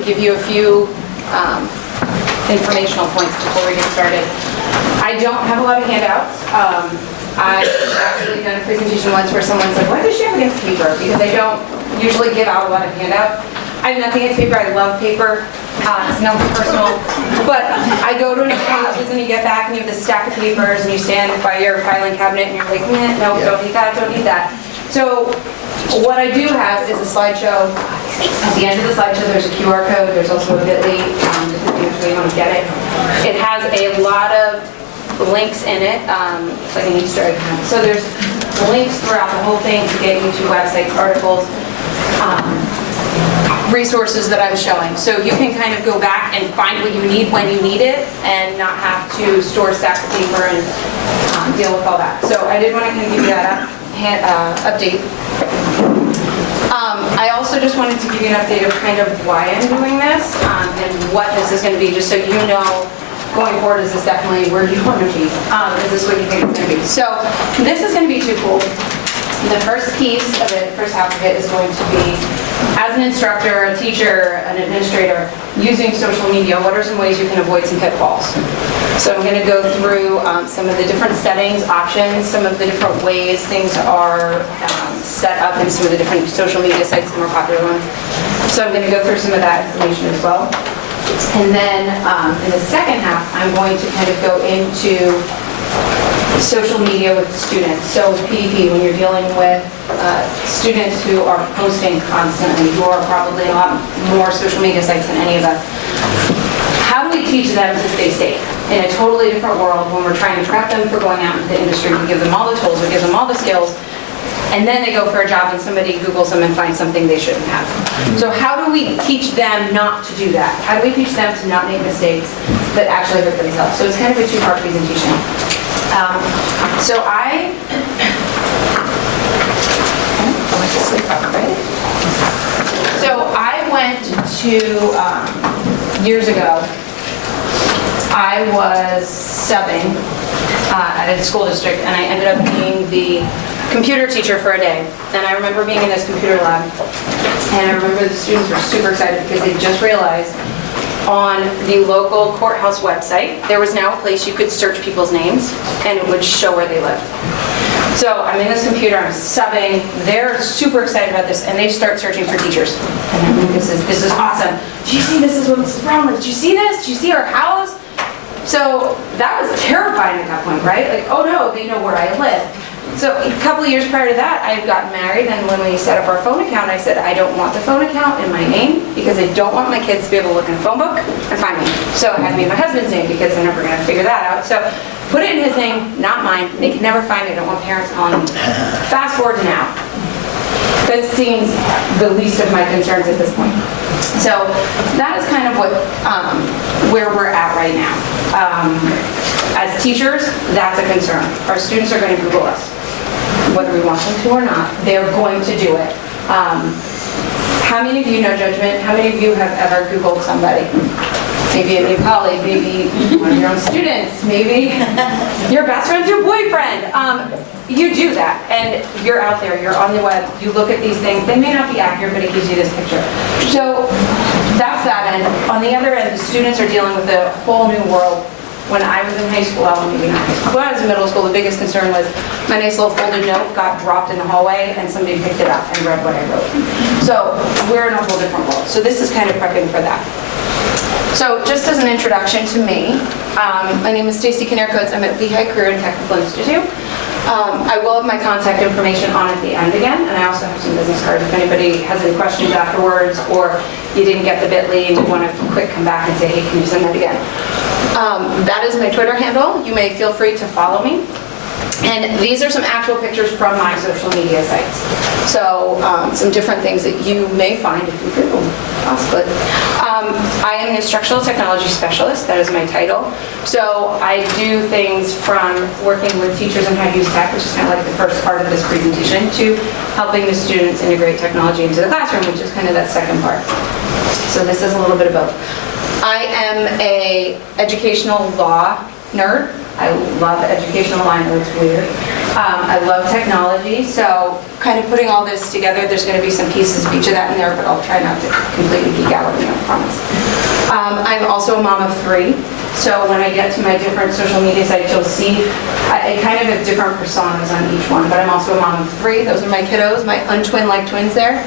to give you a few informational points before we get started. I don't have a lot of handouts. I've actually done a presentation once where someone's like, what does she have against paper? Because I don't usually give out a lot of handouts. I have nothing against paper. I love paper. It's nothing personal. But I go to an conference and you get back and you have this stack of papers and you stand by your filing cabinet and you're like, no, don't need that, don't need that. So what I do have is a slideshow. At the end of the slideshow, there's a QR code. There's also a bit.ly, if you want to get it. It has a lot of links in it. It's like an Easter egg hunt. So there's links throughout the whole thing to get you to websites, articles, resources that I'm showing. So you can kind of go back and find what you need when you need it and not have to store stacks of paper and deal with all that. So I did want to kind of give you that update. I also just wanted to give you an update of kind of why I'm doing this and what this is going to be, just so you know going forward, is this definitely where you want to be? Is this what you think it's going to be? So this is going to be twofold. The first piece of it, first half of it, is going to be, as an instructor, a teacher, an administrator, using social media, what are some ways you can avoid some pitfalls? So I'm going to go through some of the different settings, options, some of the different ways things are set up in some of the different social media sites, the more popular ones. So I'm going to go through some of that information as well. And then in the second half, I'm going to kind of go into social media with students. So PDP, when you're dealing with students who are posting constantly, who are probably a lot more social media sites than any of us, how do we teach them to stay safe in a totally different world when we're trying to prep them for going out into the industry? We give them all the tools, we give them all the skills, and then they go for a job and somebody Googles them and finds something they shouldn't have. So how do we teach them not to do that? How do we teach them to not make mistakes that actually hurt themselves? So it's kind of a two-part presentation. So I went to sleep, right? So I went to, years ago, I was subbing at a school district, and I ended up being the computer teacher for a day. And I remember being in this computer lab, and I remember the students were super excited because they just realized on the local courthouse website, there was now a place you could search people's names and it would show where they lived. So I'm in this computer, I'm subbing, they're super excited about this, and they start searching for teachers. And I'm like, this is awesome. Do you see this is what Mrs. Brown lives? Do you see this? Do you see our house? So that was terrifying at that point, right? Like, oh no, they know where I live. So a couple of years prior to that, I had gotten married, and when we set up our phone account, I said, I don't want the phone account in my name because I don't want my kids to be able to look in a phone book and find me. So it had to be my husband's name because they're never going to figure that out. So put it in his name, not mine. They can never find me. I don't want parents calling me. Fast forward to now. That seems the least of my concerns at this point. So that is kind of what where we're at right now. As teachers, that's a concern. Our students are going to Google us. Whether we want them to or not, they're going to do it. How many of you, no judgment, how many of you have ever Googled somebody? Maybe a new colleague, maybe one of your own students, maybe your best friend's your boyfriend. You do that, and you're out there, you're on the web, you look at these things, they may not be accurate, but it gives you this picture. So that's that end. On the other end, the students are dealing with a whole new world. When I was in high school, maybe not high school, when I was in middle school, the biggest concern was my nice little folded note got dropped in the hallway and somebody picked it up and read what I wrote. So we're in a whole different world. So this is kind of prepping for that. So just as an introduction to me, my name is Stacy Kinnear-Coates. I'm at Lehigh Career and Technical Institute. I will have my contact information on at the end again, and I also have some business cards if anybody has any questions afterwards, or you didn't get the bit.ly and you want to quick come back and say, hey, can you send that again? That is my Twitter handle. You may feel free to follow me. And these are some actual pictures from my social media sites. So some different things that you may find if you Google, possibly. I am an instructional technology specialist. That is my title. So I do things from working with teachers on how to use tech, which is kind of like the first part of this presentation, to helping the students integrate technology into the classroom, which is kind of that second part. So this is a little bit of both. I am a educational law nerd. I love educational law. I know it's weird. I love technology, so kind of putting all this together, there's going to be some pieces of each of that in there, but I'll try not to completely geek out on you, I promise. I'm also a mom of 3, so when I get to my different social media sites, you'll see I kind of have different personas on each one, but I'm also a mom of 3. Those are my kiddos, my untwin-like twins there,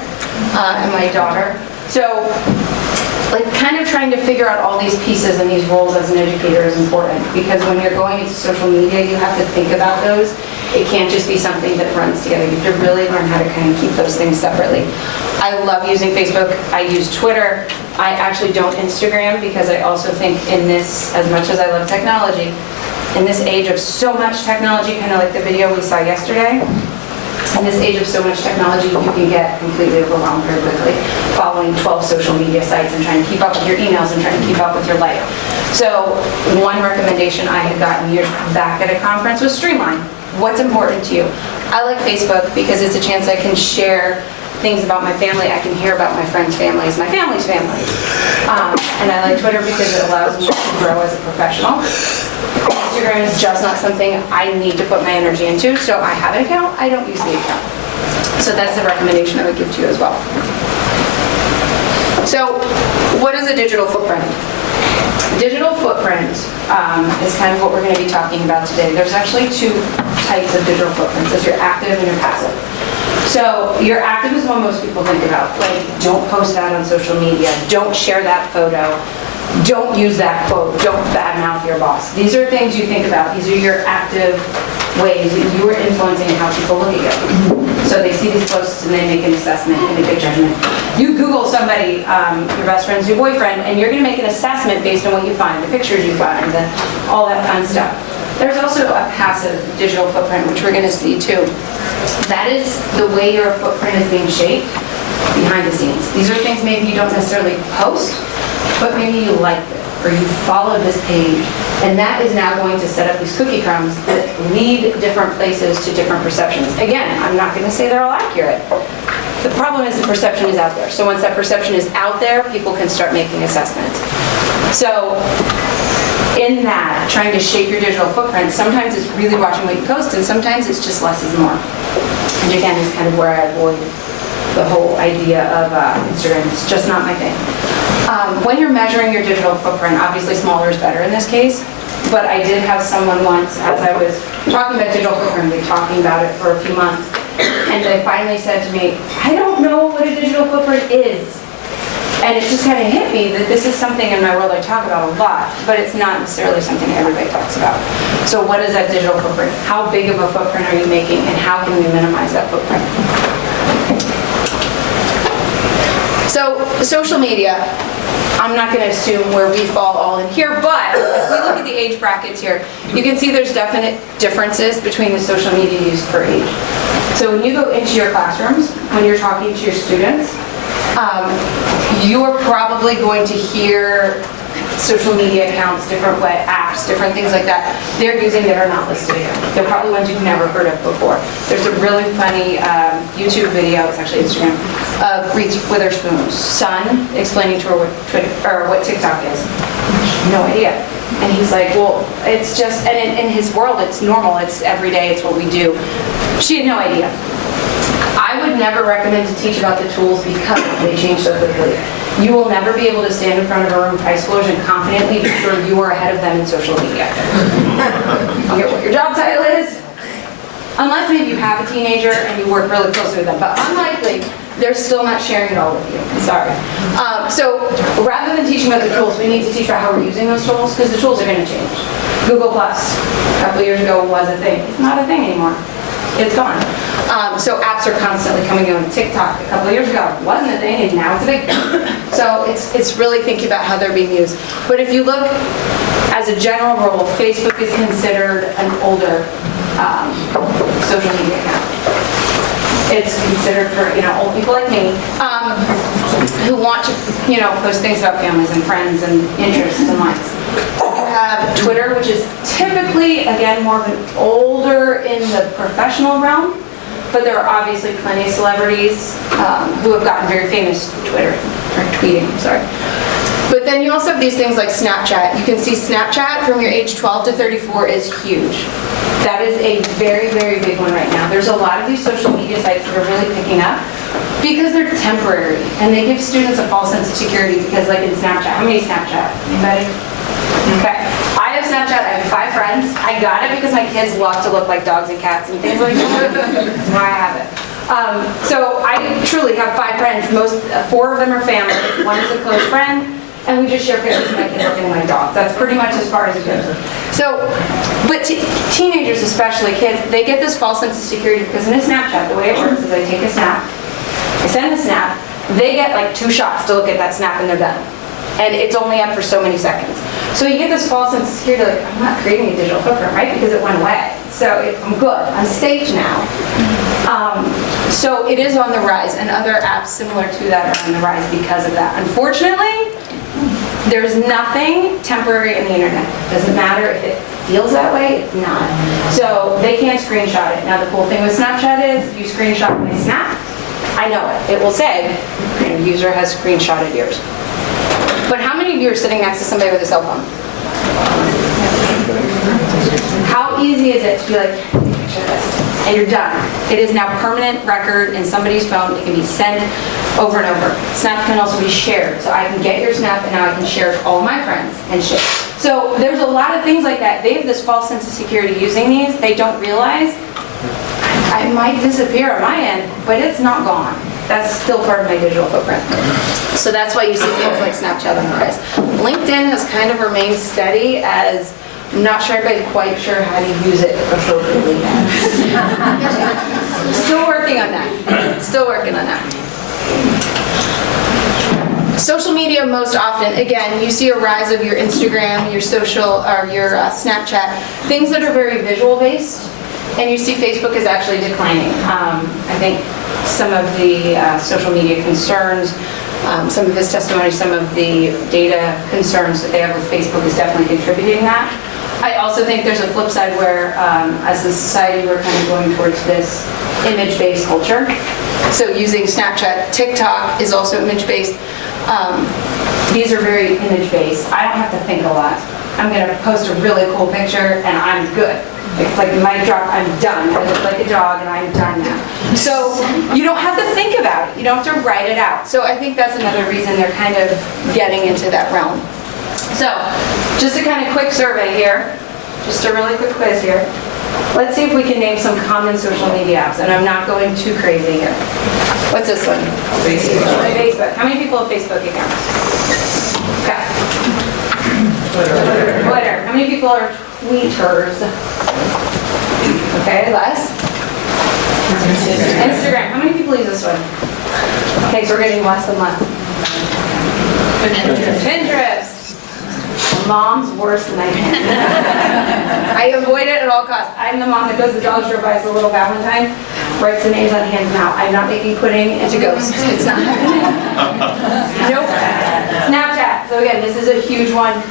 and my daughter. So like kind of trying to figure out all these pieces and these roles as an educator is important, because when you're going into social media, you have to think about those. It can't just be something that runs together. You have to really learn how to kind of keep those things separately. I love using Facebook. I use Twitter. I actually don't Instagram, because I also think in this, as much as I love technology, in this age of so much technology, kind of like the video we saw yesterday, in this age of so much technology, you can get completely overwhelmed very quickly, following 12 social media sites and trying to keep up with your emails and trying to keep up with your life. So one recommendation I had gotten years back at a conference was Streamline. What's important to you? I like Facebook because it's a chance I can share things about my family. I can hear about my friends' families, my family's family. And I like Twitter because it allows me to grow as a professional. Instagram is just not something I need to put my energy into, so I have an account, I don't use the account. So that's the recommendation I would give to you as well. So what is a digital footprint? Digital footprint is kind of what we're going to be talking about today. There's actually 2 types of digital footprints. There's your active and your passive. So your active is what most people think about. Like, don't post that on social media. Don't share that photo. Don't use that quote. Don't badmouth your boss. These are things you think about. These are your active ways that you are influencing how people look at you. So they see these posts and they make an assessment and make a judgment. You Google somebody, your best friend's new boyfriend, and you're going to make an assessment based on what you find, the pictures you find, all that fun stuff. There's also a passive digital footprint, which we're going to see too. That is the way your footprint is being shaped behind the scenes. These are things maybe you don't necessarily post, but maybe you liked it, or you followed this page, and that is now going to set up these cookie crumbs that lead different places to different perceptions. Again, I'm not going to say they're all accurate. The problem is the perception is out there. So once that perception is out there, people can start making assessments. So in that, trying to shape your digital footprint, sometimes it's really watching what you post, and sometimes it's just less is more. And again, it's kind of where I avoid the whole idea of Instagram. It's just not my thing. When you're measuring your digital footprint, obviously smaller is better in this case, but I did have someone once, as I was talking about digital footprint, we've been talking about it for a few months, and they finally said to me, I don't know what a digital footprint is. And it just kind of hit me that this is something in my world I talk about a lot, but it's not necessarily something everybody talks about. So what is that digital footprint? How big of a footprint are you making, and how can we minimize that footprint? So social media, I'm not going to assume where we fall all in here, but if we look at the age brackets here, you can see there's definite differences between the social media used per age. So when you go into your classrooms, when you're talking to your students, you're probably going to hear social media accounts, different web apps, different things like that they're using that are not listed here. They're probably ones you've never heard of before. There's a really funny YouTube video, it's actually Instagram, of Reese Witherspoon's son explaining to her what TikTok is. No idea. And he's like, well, it's just, and in his world, it's normal, it's every day, it's what we do. She had no idea. I would never recommend to teach about the tools because they change so quickly. You will never be able to stand in front of a room of high schoolers and confidently be sure you are ahead of them in social media. I get what your job title is. Unless maybe you have a teenager and you work really closely with them, but unlikely, they're still not sharing it all with you. Sorry. So rather than teaching about the tools, we need to teach about how we're using those tools, because the tools are going to change. Google Plus, a couple of years ago, was a thing. It's not a thing anymore. It's gone. So apps are constantly coming on. TikTok a couple of years ago wasn't a thing, and now it's a big thing. So it's really thinking about how they're being used. But if you look as a general rule, Facebook is considered an older social media account. It's considered for old people like me who want to post things about families and friends and interests and likes. You have Twitter, which is typically, again, more of an older in the professional realm, but there are obviously plenty of celebrities who have gotten very famous tweeting, sorry. But then you also have these things like Snapchat. You can see Snapchat from your age 12 to 34 is huge. That is a very, very big one right now. There's a lot of these social media sites that are really picking up because they're temporary and they give students a false sense of security because like in Snapchat, how many Snapchat? Anybody? Okay. I have Snapchat, I have 5 friends. I got it because my kids love to look like dogs and cats and things like that. That's why I have it. So I truly have 5 friends. 4 of them are family. One is a close friend. And we just share pictures of my kids looking like dogs. That's pretty much as far as it goes. So, but teenagers, especially kids, they get this false sense of security because in a Snapchat, the way it works is I take a snap, I send a snap, they get like 2 shots to look at that snap and they're done. And it's only up for so many seconds. So you get this false sense of security, like, I'm not creating a digital footprint, right? Because it went away. So I'm good, I'm safe now. So it is on the rise, and other apps similar to that are on the rise because of that. Unfortunately, there's nothing temporary in the internet. Doesn't matter if it feels that way, it's not. So they can't screenshot it. Now the cool thing with Snapchat is, if you screenshot my snap, I know it. It will say, user has screenshotted yours. But how many of you are sitting next to somebody with a cell phone? How easy is it to be like, picture this, and you're done. It is now permanent record in somebody's phone. It can be sent over and over. Snap can also be shared. So I can get your snap and now I can share it to all my friends and share. So there's a lot of things like that. They have this false sense of security using these. They don't realize I might disappear on my end, but it's not gone. That's still part of my digital footprint. So that's why you see things like Snapchat on the rise. LinkedIn has kind of remained steady as I'm not sure everybody's quite sure how to use it appropriately yet. Still working on that. Still working on that. Social media most often, again, you see a rise of your Instagram, your social, or your Snapchat, things that are very visual based, and you see Facebook is actually declining. I think some of the social media concerns, some of his testimony, some of the data concerns that they have with Facebook is definitely contributing that. I also think there's a flip side where, as a society, we're kind of going towards this image-based culture. So using Snapchat, TikTok is also image-based. These are very image-based. I don't have to think a lot. I'm going to post a really cool picture and I'm good. It's like mic drop, I'm done. I look like a dog and I'm done now. So you don't have to think about it. You don't have to write it out. So I think that's another reason they're kind of getting into that realm. So just a kind of quick survey here. Just a really quick quiz here. Let's see if we can name some common social media apps, and I'm not going too crazy here. What's this one? Facebook. How many people have Facebook accounts? Okay. Twitter. How many people are tweeters? Okay, less. Instagram. How many people use this one? Okay, so we're getting less and less. Pinterest. Mom's worse than I am. I avoid it at all costs. I'm the mom that goes to the dollar store, buys a little Valentine, writes the names on hands now. I'm not making pudding into ghosts. It's not happening. Nope. Snapchat. So again, this is a huge one.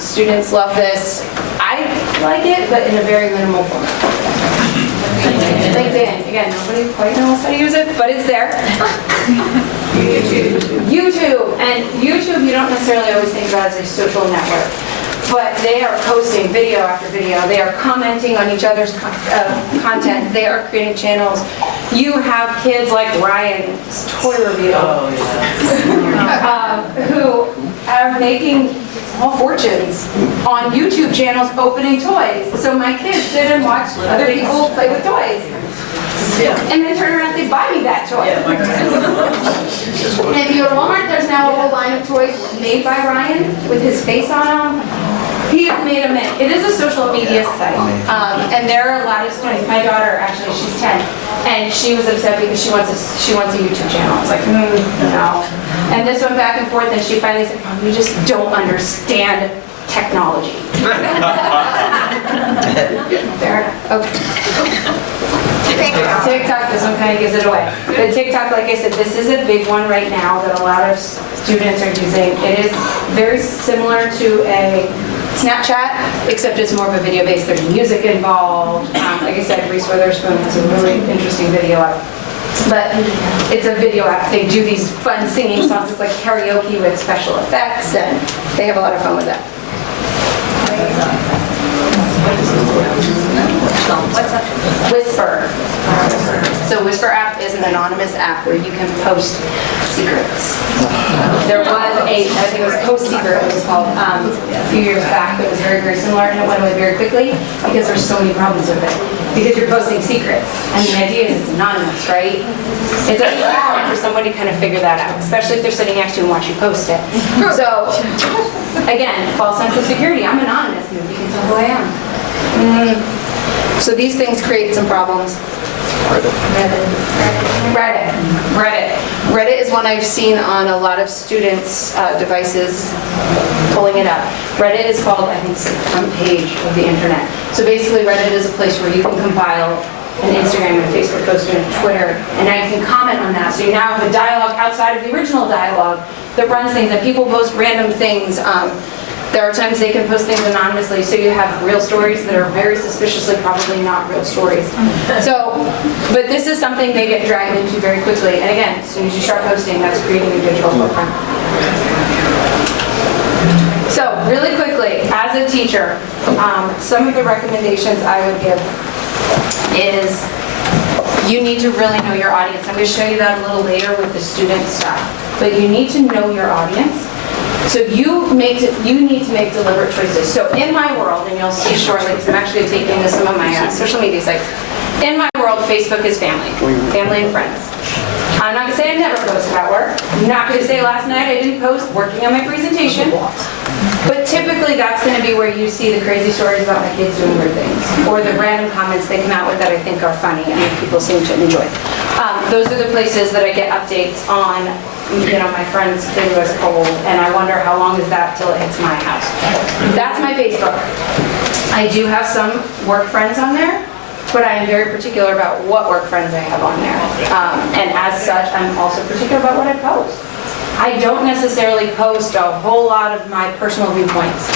Students love this. I like it, but in a very minimal form. LinkedIn. Again, nobody quite knows how to use it, but it's there. YouTube. And YouTube, you don't necessarily always think about as a social network, but they are posting video after video. They are commenting on each other's content. They are creating channels. You have kids like Ryan's toy reveal, who are making small fortunes on YouTube channels opening toys. So my kids sit and watch other people play with toys. And then turn around and say, buy me that toy. And if you go to Walmart, there's now a whole line of toys made by Ryan with his face on them. He has made them in. It is a social media site. And there are a lot of students. My daughter, actually, she's 10. And she was upset because she wants a YouTube channel. I was like, no. And this went back and forth, and she finally said, Mom, you just don't understand technology. Fair enough. Okay. TikTok, this one kind of gives it away. The TikTok, like I said, this is a big one right now that a lot of students are using. It is very similar to a Snapchat, except it's more of a video base. There's music involved. Like I said, Reese Witherspoon has a really interesting video out. But it's a video app. They do these fun singing songs. It's like karaoke with special effects, and they have a lot of fun with that. What's that? Whisper. So Whisper app is an anonymous app where you can post secrets. There was I think it was Post Secret, it was called, a few years back that was very, very similar, and it went away very quickly because there's so many problems with it. Because you're posting secrets, and the idea is it's anonymous, right? It doesn't take long for somebody to kind of figure that out, especially if they're sitting next to you and watch you post it. So, again, false sense of security. I'm anonymous, and you can tell who I am. So these things create some problems. Reddit is one I've seen on a lot of students' devices. Pulling it up. Reddit is called, I think, it's the front page of the internet. So basically, Reddit is a place where you can compile an Instagram and a Facebook post and a Twitter, and now you can comment on that. So you now have a dialogue outside of the original dialogue that runs things, that people post random things. There are times they can post things anonymously, so you have real stories that are very suspiciously probably not real stories. So, but this is something they get dragged into very quickly. And again, as soon as you start posting, that's creating a digital footprint. So, really quickly, as a teacher, some of the recommendations I would give is you need to really know your audience. I'm going to show you that a little later with the student stuff. But you need to know your audience. So you need to make deliberate choices. So in my world, and you'll see shortly, because I'm actually taking to some of my social media sites. In my world, Facebook is family and friends. I'm not going to say I never post about work. I'm not going to say last night I didn't post working on my presentation. But typically that's going to be where you see the crazy stories about my kids doing weird things, or the random comments they come out with that I think are funny and that people seem to enjoy. Those are the places that I get updates on, my friend's kid was cold, and I wonder how long is that till it hits my house. That's my Facebook. I do have some work friends on there, but I am very particular about what work friends I have on there. And as such, I'm also particular about what I post. I don't necessarily post a whole lot of my personal viewpoints.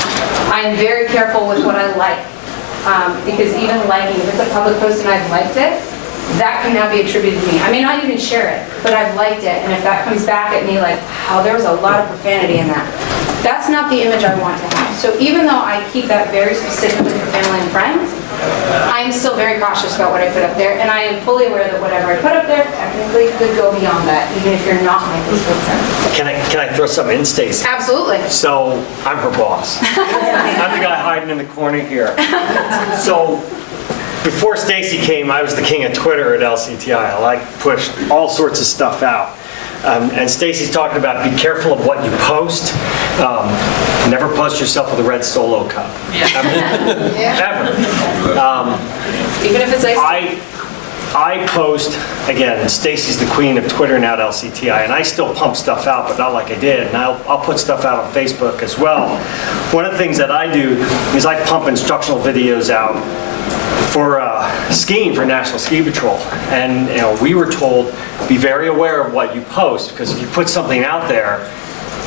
I am very careful with what I like, because even liking, if it's a public post and I've liked it, that can now be attributed to me. I may not even share it, but I've liked it, and if that comes back at me like, wow, there was a lot of profanity in that, that's not the image I want to have. So even though I keep that very specifically for family and friends, I'm still very cautious about what I put up there, and I am fully aware that whatever I put up there technically could go beyond that, even if you're not my Facebook friend. Can I throw something in, Stacey? Absolutely. So I'm her boss. I'm the guy hiding in the corner here. So before Stacey came, I was the king of Twitter at LCTI. I pushed all sorts of stuff out. And Stacey's talking about be careful of what you post. Never post yourself with a red Solo cup. Ever. Even if it's like I post, again, Stacey's the queen of Twitter now at LCTI, and I still pump stuff out, but not like I did. And I'll put stuff out on Facebook as well. One of the things that I do is I pump instructional videos out for skiing for National Ski Patrol. And we were told, be very aware of what you post, because if you put something out there,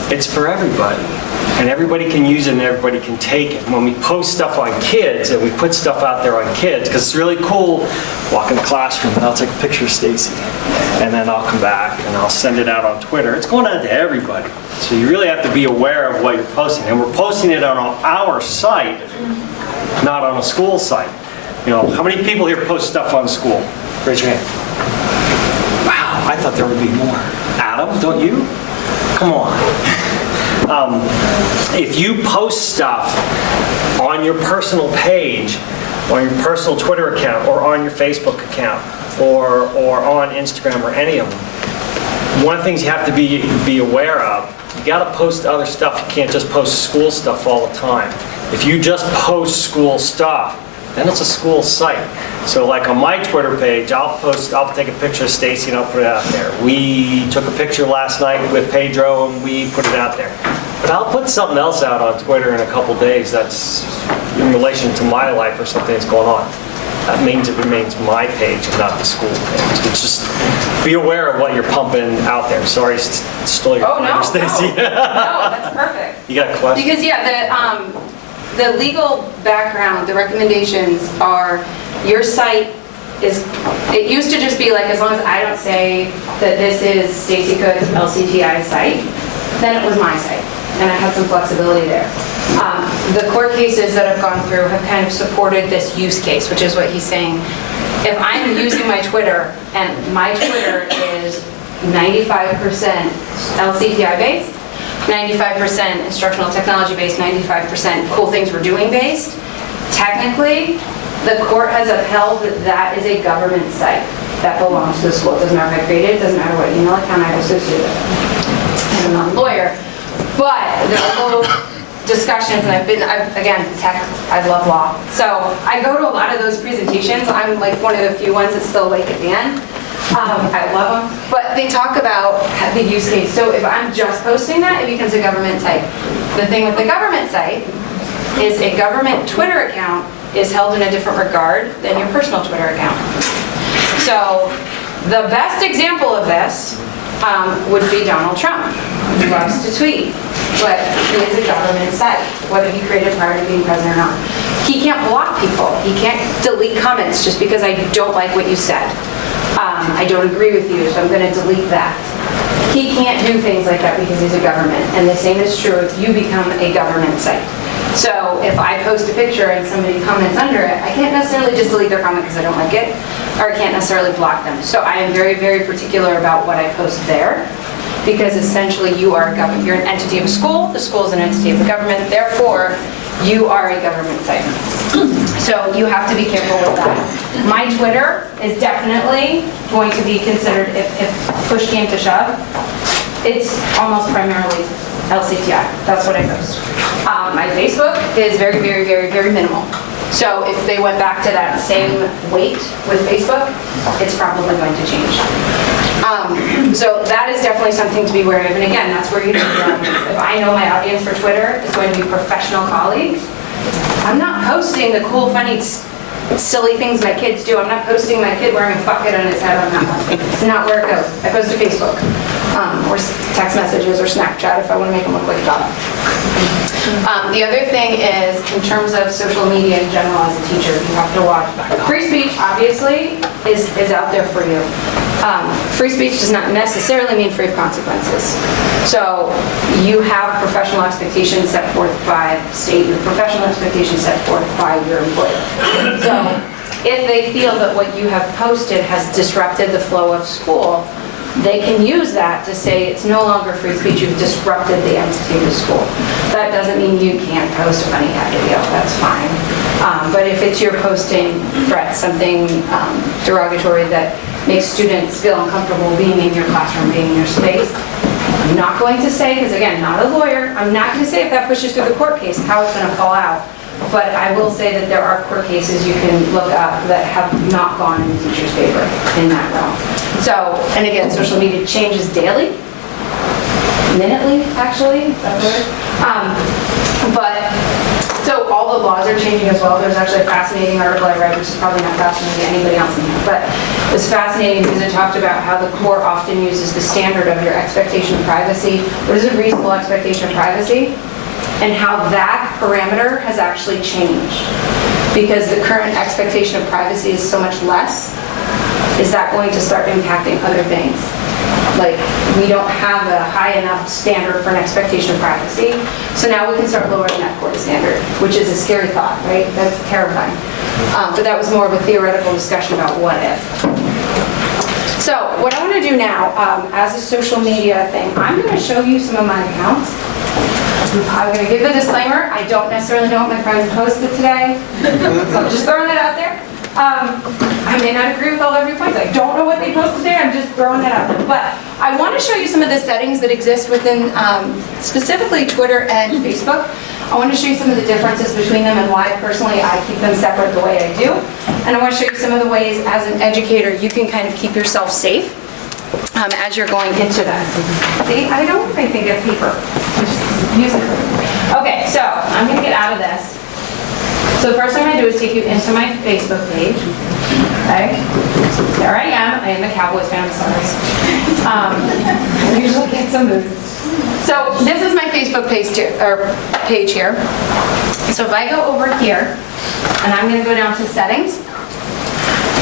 it's for everybody. And everybody can use it and everybody can take it. And when we post stuff on kids, and we put stuff out there on kids, because it's really cool, walk in the classroom and I'll take a picture of Stacey. And then I'll come back and I'll send it out on Twitter. It's going out to everybody. So you really have to be aware of what you're posting. And we're posting it on our site, not on a school site. How many people here post stuff on school? Raise your hand. Wow, I thought there would be more. Adam, don't you? Come on. If you post stuff on your personal page, on your personal Twitter account, or on your Facebook account, or on Instagram, or any of them, one of the things you have to be aware of, you got to post other stuff. You can't just post school stuff all the time. If you just post school stuff, then it's a school site. So like on my Twitter page, I'll take a picture of Stacey and I'll put it out there. We took a picture last night with Pedro and we put it out there. But I'll put something else out on Twitter in a couple days that's in relation to my life or something that's going on. That means it remains my page and not the school page. It's just be aware of what you're pumping out there. Sorry, stole your thunder, Stacey. No, that's perfect. You got a question? Because the legal background, the recommendations are your site is, it used to just be like, as long as I don't say that this is Stacey Cook's LCTI site, then it was my site. and I had some flexibility there. The court cases that have gone through have kind of supported this use case, which is what he's saying. If I'm using my Twitter, and my Twitter is 95% LCTI based, 95% instructional technology based, 95% cool things we're doing based, technically, the court has upheld that that is a government site that belongs to the school. It doesn't matter if I created it, it doesn't matter what email account I associated with it. I'm not a lawyer, but there are whole discussions, and again, tech, I love law. So I go to a lot of those presentations. I'm like one of the few ones that's still like at the end. I love them, but they talk about the use case. So if I'm just posting that, it becomes a government site. The thing with the government site is a government Twitter account is held in a different regard than your personal Twitter account. So the best example of this would be Donald Trump. He loves to tweet, but he is a government site, whether he created prior to being president or not. He can't block people. He can't delete comments just because I don't like what you said. I don't agree with you, so I'm going to delete that. He can't do things like that because he's a government. And the same is true if you become a government site. So if I post a picture and somebody comments under it, I can't necessarily just delete their comment because I don't like it, or I can't necessarily block them. So I am very, very particular about what I post there, because essentially you are a government. You're an entity of a school, the school is an entity of the government, therefore you are a government site. So you have to be careful with that. My Twitter is definitely going to be considered, if push came to shove, it's almost primarily LCTI. That's what I post. My Facebook is very, very, very, very minimal. So if they went back to that same weight with Facebook, it's probably going to change. So that is definitely something to be wary of. And again, that's where you know your audience. If I know my audience for Twitter is going to be professional colleagues, I'm not posting the cool, funny, silly things my kids do. I'm not posting my kid wearing a bucket on his head on that one. It's not where it goes. I post to Facebook, or text messages, or Snapchat if I want to make them look like a dog. The other thing is, in terms of social media in general as a teacher, you have to watch. Free speech, obviously, is out there for you. Free speech does not necessarily mean free of consequences. So you have professional expectations set forth by state, your professional expectations set forth by your employer. So if they feel that what you have posted has disrupted the flow of school, they can use that to say it's no longer free speech, you've disrupted the entity of the school. That doesn't mean you can't post a funny cat video, that's fine. But if it's you're posting threats, something derogatory that makes students feel uncomfortable being in your classroom, being in your space, I'm not going to say, because again, not a lawyer, I'm not going to say if that pushes through the court case, how it's going to fall out. But I will say that there are court cases you can look up that have not gone in the teacher's favor in that realm. So, and again, social media changes daily, minutely, actually, that's the word. But, so all the laws are changing as well. There's actually a fascinating article I read, which is probably not fascinating to anybody else in here, but it was fascinating because it talked about how the court often uses the standard of your expectation of privacy. What is a reasonable expectation of privacy? And how that parameter has actually changed. Because the current expectation of privacy is so much less, is that going to start impacting other things? Like, we don't have a high enough standard for an expectation of privacy, so now we can start lowering that court standard, which is a scary thought, right? That's terrifying. But that was more of a theoretical discussion about what if. So what I want to do now, as a social media thing, I'm going to show you some of my accounts. I'm going to give the disclaimer, I don't necessarily know what my friends posted today, so I'm just throwing that out there. I may not agree with all their viewpoints, I don't know what they posted today, I'm just throwing that out there. But I want to show you some of the settings that exist within specifically Twitter and Facebook. I want to show you some of the differences between them and why personally I keep them separate the way I do. And I want to show you some of the ways as an educator you can kind of keep yourself safe as you're going into that. See, I don't think of paper. Just use it. Okay, so I'm going to get out of this. So the first thing I'm going to do is take you into my Facebook page. Okay, there I am a Cowboys fan, I'm sorry. I usually get some moves. So this is my Facebook page here. So if I go over here, and I'm going to go down to settings,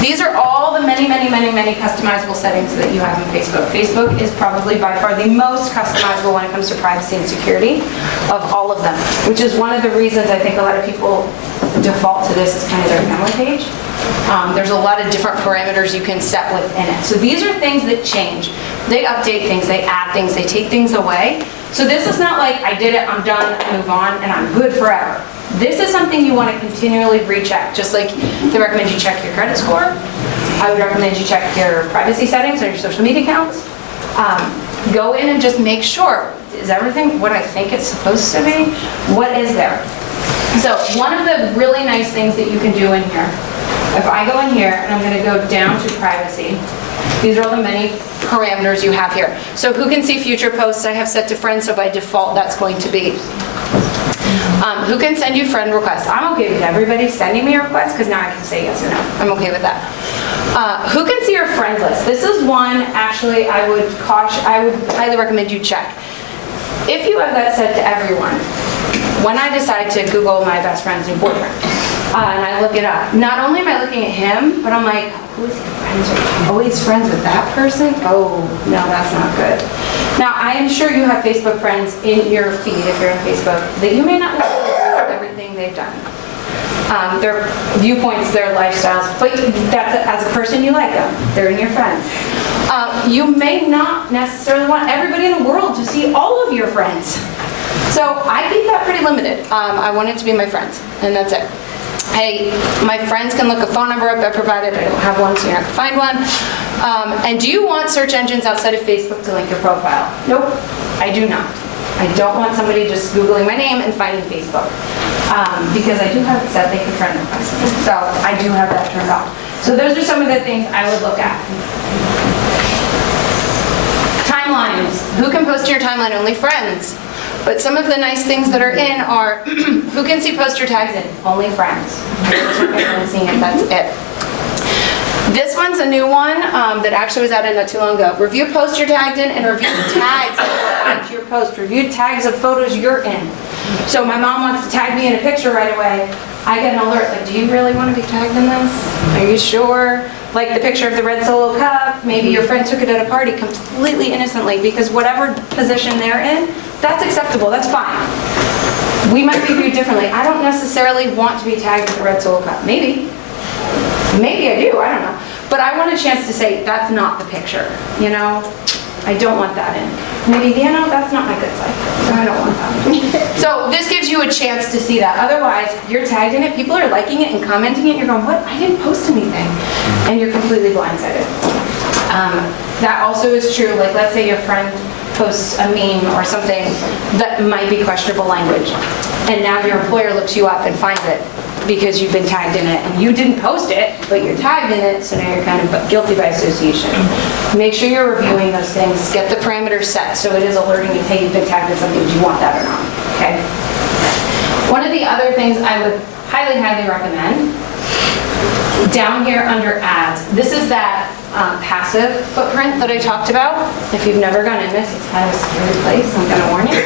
these are all the many, many, many, many customizable settings that you have in Facebook. Facebook is probably by far the most customizable when it comes to privacy and security of all of them, which is one of the reasons I think a lot of people default to this as kind of their family page. There's a lot of different parameters you can set within it. So these are things that change. They update things, they add things, they take things away. So this is not like, I did it, I'm done, move on, and I'm good forever. This is something you want to continually recheck. Just like they recommend you check your credit score, I would recommend you check your privacy settings on your social media accounts. Go in and just make sure, is everything what I think it's supposed to be? What is there? So one of the really nice things that you can do in here, if I go in here and I'm going to go down to privacy, these are all the many parameters you have here. So who can see future posts? I have set to friends, so by default that's going to be. Who can send you friend requests? I'm okay with everybody sending me a request because now I can say yes or no. I'm okay with that. Who can see your friend list? This is one actually I would highly recommend you check. If you have that set to everyone, when I decide to Google my best friend's new boyfriend, and I look it up, not only am I looking at him, but I'm like, who is he friends with? Oh, he's friends with that person? Oh, no, that's not good. Now, I am sure you have Facebook friends in your feed, if you're on Facebook, that you may not necessarily agree with everything they've done. Their viewpoints, their lifestyles, but that's as a person you like them. They're in your friends. You may not necessarily want everybody in the world to see all of your friends. So I keep that pretty limited. I want it to be my friends, and that's it. Hey, my friends can look a phone number up I provided. I don't have one, so you're not going to find one. And do you want search engines outside of Facebook to link your profile? Nope, I do not. I don't want somebody just Googling my name and finding Facebook. Because I do have it set, they can friend request. So I do have that turned off. So those are some of the things I would look at. Timelines. Who can post to your timeline? Only friends. But some of the nice things that are in are, who can see poster tags in? Only friends. Everyone's seeing it, that's it. This one's a new one that actually was added not too long ago. Review posts you're tagged in and review tags that are onto your post. Review tags of photos you're in. So my mom wants to tag me in a picture right away. I get an alert, like, do you really want to be tagged in this? Are you sure? Like the picture of the red Solo cup, maybe your friend took it at a party completely innocently because whatever position they're in, that's acceptable, that's fine. We might be viewed differently. I don't necessarily want to be tagged with the red Solo cup. Maybe I do, I don't know. But I want a chance to say, that's not the picture, you know? I don't want that in. Maybe, you know, that's not my good side. So I don't want that. So this gives you a chance to see that. Otherwise, you're tagged in it, people are liking it and commenting it, and you're going, what? I didn't post anything. And you're completely blindsided. That also is true, like let's say your friend posts a meme or something that might be questionable language. And now your employer looks you up and finds it because you've been tagged in it. And you didn't post it, but you're tagged in it, so now you're kind of guilty by association. Make sure you're reviewing those things. Get the parameters set so it is alerting you, hey, you've been tagged in something, do you want that or not? Okay. One of the other things I would highly, highly recommend, down here under ads, this is that passive footprint that I talked about. If you've never gone in this, it's kind of a scary place, I'm going to warn you.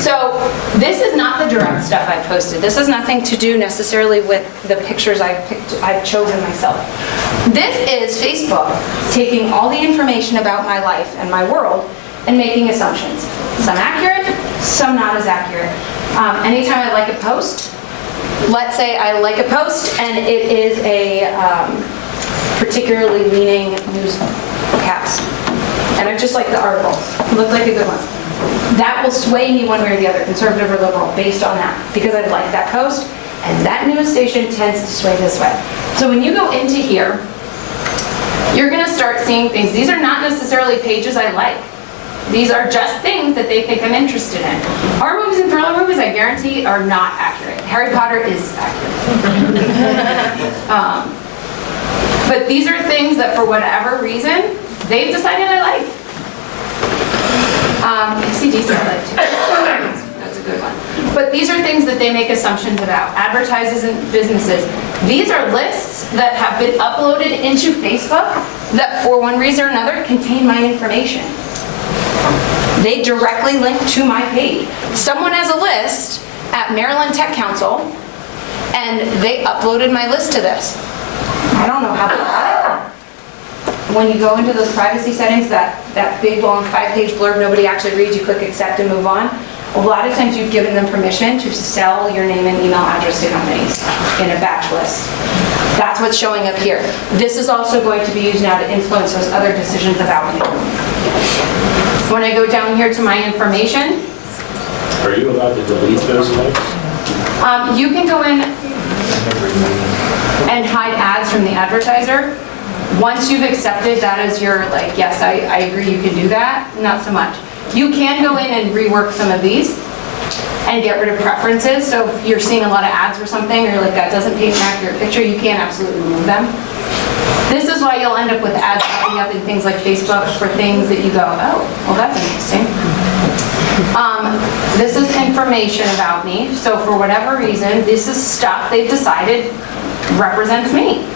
So this is not the direct stuff I posted. This has nothing to do necessarily with the pictures I've chosen myself. This is Facebook taking all the information about my life and my world and making assumptions. Some accurate, some not as accurate. Anytime I like a post, let's say I like a post and it is a particularly leaning newscast. And I just like the article. It looked like a good one. That will sway me one way or the other, conservative or liberal, based on that. Because I like that post, and that news station tends to sway this way. So when you go into here, you're going to start seeing things. These are not necessarily pages I like. These are just things that they think I'm interested in. Horror movies and thriller movies, I guarantee, are not accurate. Harry Potter is accurate. But these are things that, for whatever reason, they've decided I like. ACDC I like too. That's a good one. But these are things that they make assumptions about. Advertisers and businesses. These are lists that have been uploaded into Facebook that, for one reason or another, contain my information. They directly link to my page. Someone has a list at Maryland Tech Council, and they uploaded my list to this. I don't know how they got it. when you go into those privacy settings, that big long 5-page blurb nobody actually reads, you click accept and move on. A lot of times you've given them permission to sell your name and email address to companies in a batch list. That's what's showing up here. This is also going to be used now to influence those other decisions about me. When I go down here to my information, Are you allowed to delete those links? you can go in and hide ads from the advertiser. Once you've accepted that as your, like, yes, I agree you can do that, not so much. You can go in and rework some of these and get rid of preferences. So if you're seeing a lot of ads or something, or you're like, that doesn't paint an accurate picture, you can absolutely remove them. This is why you'll end up with ads popping up in things like Facebook for things that you go, oh, well, that's interesting. This is information about me. So for whatever reason, this is stuff they've decided represents me.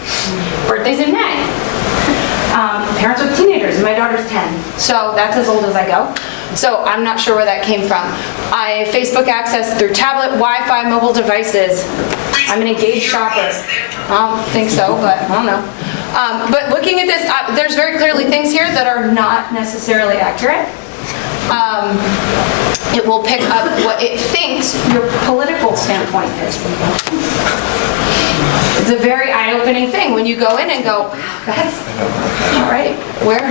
Birthday's in May. Parents with teenagers, and my daughter's 10. So that's as old as I go. So I'm not sure where that came from. I have Facebook access through tablet, Wi-Fi, mobile devices. I'm an engaged shopper. I don't think so, but I don't know. But looking at this, there's very clearly things here that are not necessarily accurate. It will pick up what it thinks your political standpoint is. It's a very eye-opening thing when you go in and go, that's all right, what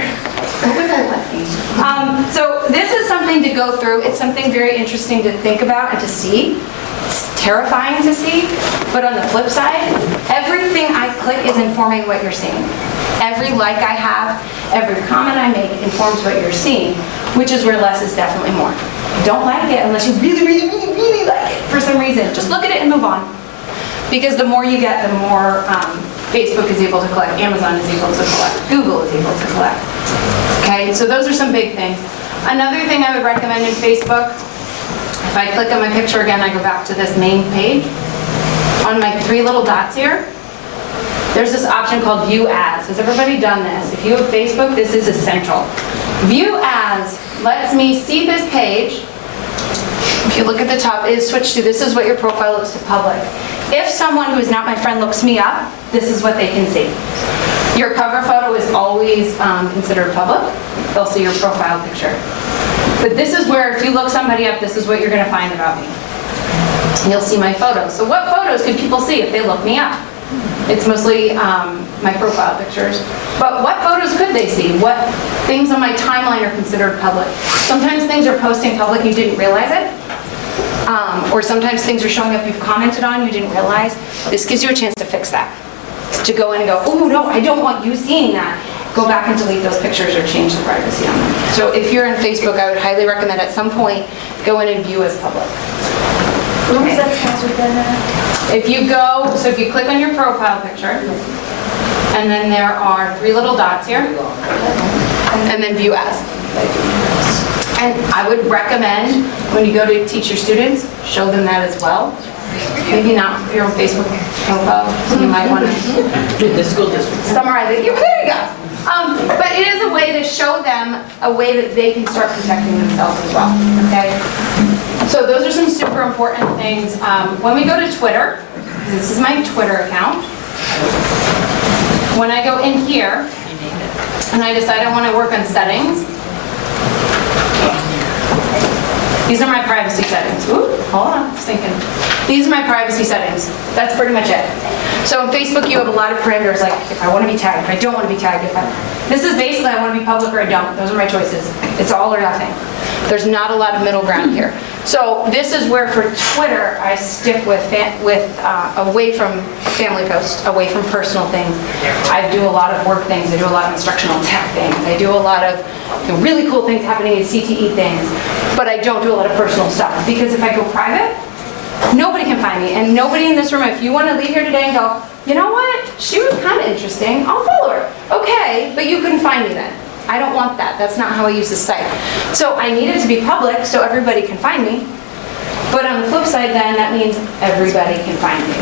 was I looking? So this is something to go through. It's something very interesting to think about and to see. It's terrifying to see, but on the flip side, everything I click is informing what you're seeing. Every like I have, every comment I make informs what you're seeing, which is where less is definitely more. Don't like it unless you really, really, really, really like it for some reason. Just look at it and move on. Because the more you get, the more Facebook is able to collect, Amazon is able to collect, Google is able to collect. Okay, so those are some big things. Another thing I would recommend in Facebook, if I click on my picture again, I go back to this main page. On my 3 little dots here, there's this option called View As. Has everybody done this? If you have Facebook, this is essential. View As lets me see this page. If you look at the top, it is switched to this is what your profile looks to public. If someone who is not my friend looks me up, this is what they can see. Your cover photo is always considered public. They'll see your profile picture. But this is where if you look somebody up, this is what you're going to find about me. You'll see my photos. So what photos can people see if they look me up? It's mostly my profile pictures. But what photos could they see? What things on my timeline are considered public? Sometimes things are posting public, you didn't realize it. Or sometimes things are showing up you've commented on, you didn't realize. This gives you a chance to fix that. To go in and go, oh no, I don't want you seeing that. Go back and delete those pictures or change the privacy on them. So if you're in Facebook, I would highly recommend at some point, go in and view as public. What was that password then? If you go, so if you click on your profile picture, and then there are 3 little dots here, and then View As. And I would recommend, when you go to teach your students, show them that as well. Maybe not your own Facebook profile, so you might want to summarize it. Yeah, there you go. But it is a way to show them a way that they can start protecting themselves as well, okay? So those are some super important things. When we go to Twitter, this is my Twitter account. When I go in here, and I decide I want to work on settings, these are my privacy settings. Ooh, hold on, I was thinking. These are my privacy settings. That's pretty much it. So on Facebook, you have a lot of parameters, like if I want to be tagged, if I don't want to be tagged, this is basically I want to be public or I don't. Those are my choices. It's all or nothing. There's not a lot of middle ground here. So this is where for Twitter, I stick with away from family posts, away from personal things. I do a lot of work things. I do a lot of instructional tech things. I do a lot of really cool things happening in CTE things. But I don't do a lot of personal stuff. Because if I go private, nobody can find me. And nobody in this room, if you want to leave here today and go, you know what? She was kind of interesting. I'll follow her. Okay, but you couldn't find me then. I don't want that. That's not how I use this site. So I need it to be public so everybody can find me. But on the flip side then, that means everybody can find me.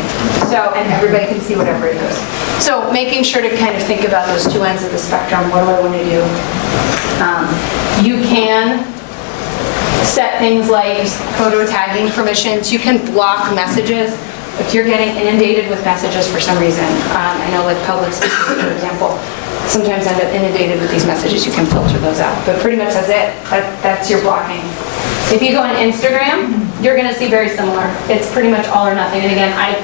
So, and everybody can see whatever it is. So making sure to kind of think about those 2 ends of the spectrum. What do I want to do? You can set things like photo tagging permissions. You can block messages. If you're getting inundated with messages for some reason, I know like public speaking, for example, sometimes end up inundated with these messages, you can filter those out. But pretty much that's it. That's your blocking. If you go on Instagram, you're gonna see very similar. It's pretty much all or nothing. And again, I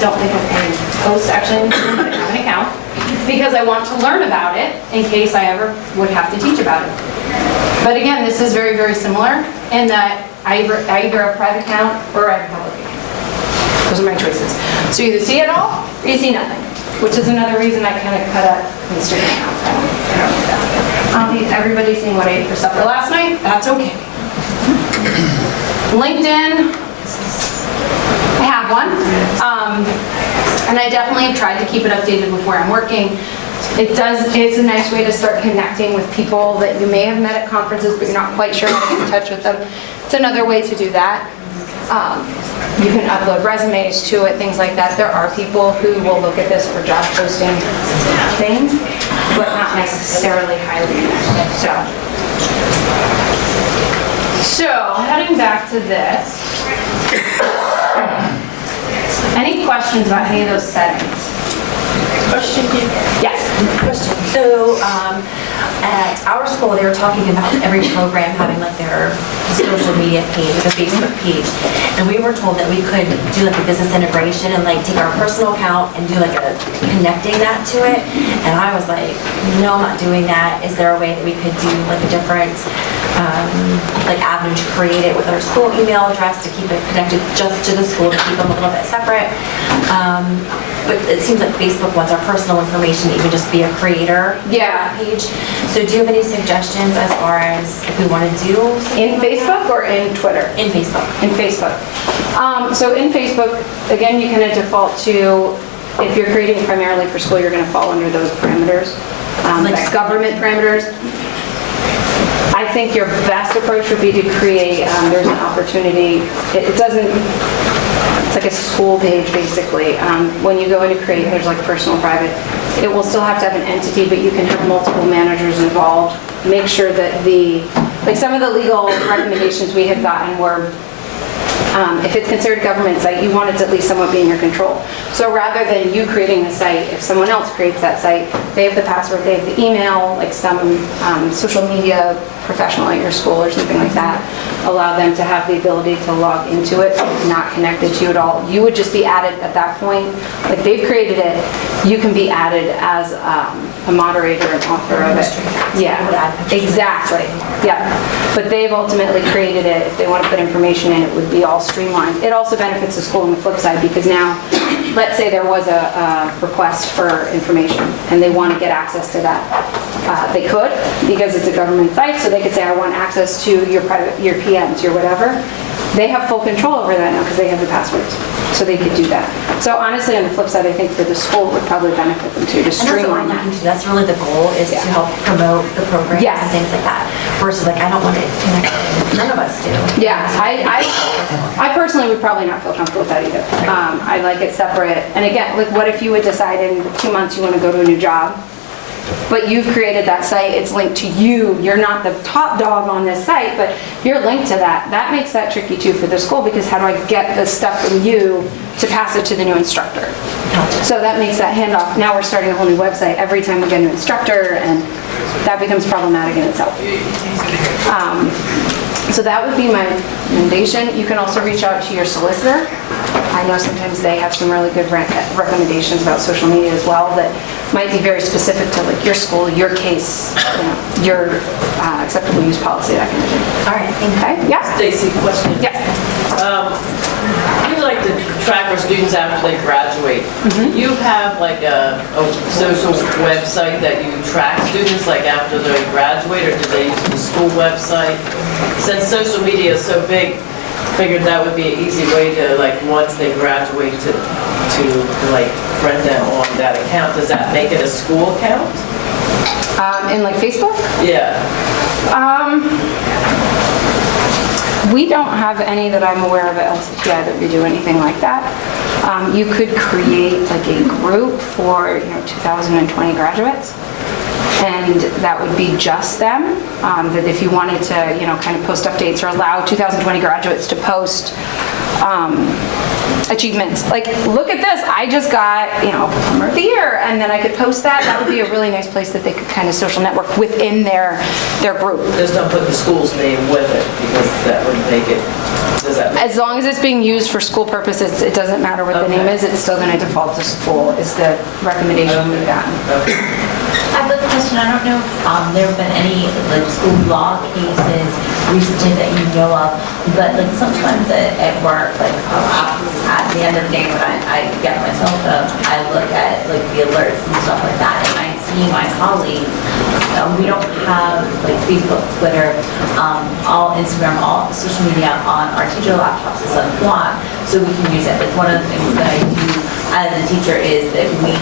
don't think I can post actually on Instagram, but I have an account because I want to learn about it in case I ever would have to teach about it. But again, this is very, very similar in that I either have a private account or I have a public account. Those are my choices. So you either see it all or you see nothing, which is another reason I kind of cut out Instagram out. I don't need that. Everybody's seeing what I ate for supper last night. That's okay. LinkedIn, I have one. And I definitely have tried to keep it updated with where I'm working. It's a nice way to start connecting with people that you may have met at conferences, but you're not quite sure how to get in touch with them. It's another way to do that. You can upload resumes to it, things like that. There are people who will look at this for job posting things, but not necessarily highly. So heading back to this. Any questions about any of those settings? Question. Yes. Question. So at our school, they were talking about every program having like their social media page, like a Facebook page, and we were told that we could do like a business integration and like take our personal account and do like a connecting that to it. And I was like, no, I'm not doing that. Is there a way that we could do like a different like avenue to create it with our school email address to keep it connected just to the school, to keep them a little bit separate? But it seems like Facebook wants our personal information to even just be a creator page. So do you have any suggestions as far as if we want to do In Facebook or in Twitter? in Facebook? In Facebook. So in Facebook, again, you kind of default to, if you're creating primarily for school, you're going to fall under those parameters, like government parameters. I think your best approach would be to create, there's an opportunity, it doesn't, it's like a school page basically. When you go in to create, there's like personal, private. It will still have to have an entity, but you can have multiple managers involved. Make sure that like some of the legal recommendations we have gotten were, if it's considered a government site, you want it to at least somewhat be in your control. So rather than you creating the site, if someone else creates that site, they have the password, they have the email, like some social media professional at your school or something like that, allow them to have the ability to log into it, so it's not connected to you at all. You would just be added at that point. Like they've created it, you can be added as a moderator and author of it. Yeah, exactly. Yeah, but they've ultimately created it. If they want to put information in, it would be all streamlined. It also benefits the school on the flip side because now, let's say there was a request for information and they want to get access to that. They could, because it's a government site, so they could say, I want access to your private, your PMs, your whatever. They have full control over that now because they have the passwords, so they could do that. So honestly, on the flip side, I think for the school, it would probably benefit them too, to streamline that. That's really the goal, is to help promote the programs Yes. and things like that. Versus like, I don't want it connected. None of us do. Yeah, I personally would probably not feel comfortable with that either. I like it separate. And again, like what if you would decide in 2 months you want to go to a new job, but you've created that site, it's linked to you, you're not the top dog on this site, but you're linked to that. That makes that tricky too for the school, because how do I get the stuff from you to pass it to the new instructor? So that makes that handoff. Now we're starting a whole new website every time we get a new instructor, and that becomes problematic in itself. So that would be my recommendation. You can also reach out to your solicitor. I know sometimes they have some really good recommendations about social media as well that might be very specific to like your school, your case, your acceptable use policy, that kind of thing. All right, thank you. Okay, yeah? Stacy, question. Yes. We like to track our students after they graduate. Do you have like a social website that you track students like after they graduate, or do they use the school website? Since social media is so big, figured that would be an easy way to like once they graduate to like friend them on that account. Does that make it a school account? In like Facebook? Yeah. We don't have any that I'm aware of at LCTI that we do anything like that. You could create like a group for 2020 graduates, and that would be just them. That if you wanted to kind of post updates or allow 2020 graduates to post achievements. Like, look at this, I just got, plumber of the year, and then I could post that. That would be a really nice place that they could kind of social network within their group. Just don't put the school's name with it, because that would make it, does that make As long as it's being used for school purposes, it doesn't matter what the name Okay. is, it's still gonna default to school, is the recommendation we've gotten. I have a question. I don't know if there have been any like school law cases recently that you know of, but like sometimes at work, like at the end of the day when I get my cell phone, I look at like the alerts and stuff like that, and I see my colleagues. We don't have like Facebook, Twitter, all Instagram, all social media on our teacher laptops is unblocked, so we can use it. Like one of the things that I do as a teacher is that we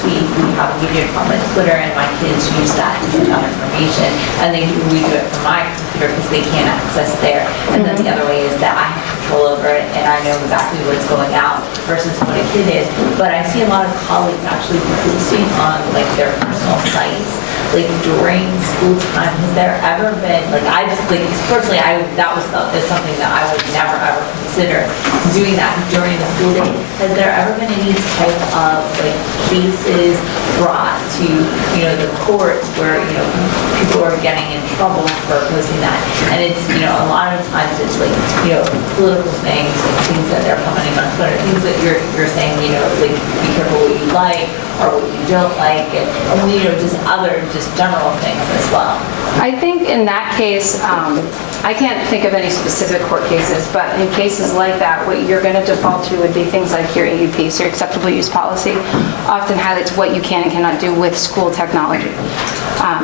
tweet, we have a media department Twitter, and my kids use that to send out information, and we do it from my computer because they can't access there. And then the other way is that I have control over it, and I know exactly what's going out versus what a kid is. But I see a lot of colleagues actually posting on like their personal sites, like during school time. Has there ever been, like I just like personally, that was something that I would never ever consider doing that during the school day. Has there ever been any type of like cases brought to the courts where people are getting in trouble for posting that? And it's a lot of times it's like political things, like things that they're commenting on Twitter, things that you're saying like be careful what you like or what you don't like, and just other just general things as well. I think in that case, I can't think of any specific court cases, but in cases like that, what you're going to default to would be things like your AUP, so your acceptable use policy, often highlights what you can and cannot do with school technology.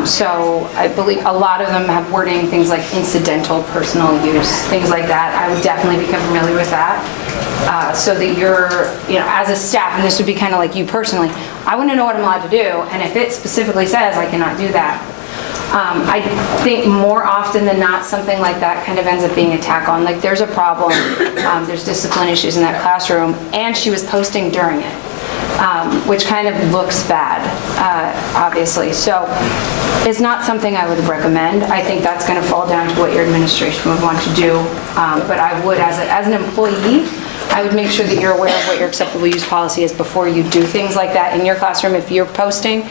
So I believe a lot of them have wording, things like incidental personal use, things like that. I would definitely become familiar with that. So that you're, as a staff, and this would be kind of like you personally, I want to know what I'm allowed to do, and if it specifically says I cannot do that, I think more often than not, something like that kind of ends up being a tack on. Like there's a problem, there's discipline issues in that classroom, and she was posting during it, which kind of looks bad, obviously. So it's not something I would recommend. I think that's going to fall down to what your administration would want to do. But I would, as an employee, I would make sure that you're aware of what your acceptable use policy is before you do things like that in your classroom. If you're posting,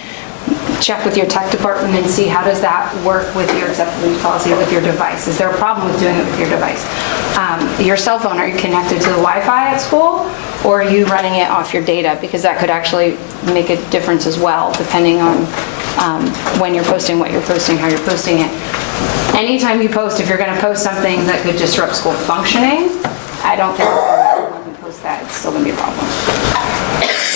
check with your tech department and see how does that work with your acceptable use policy with your device. Is there a problem with doing it with your device? Your cell phone, are you connected to the Wi-Fi at school, or are you running it off your data? Because that could actually make a difference as well, depending on when you're posting, what you're posting, how you're posting it. Anytime you post, if you're going to post something that could disrupt school functioning, I don't think when you post that, it's still going to be a problem.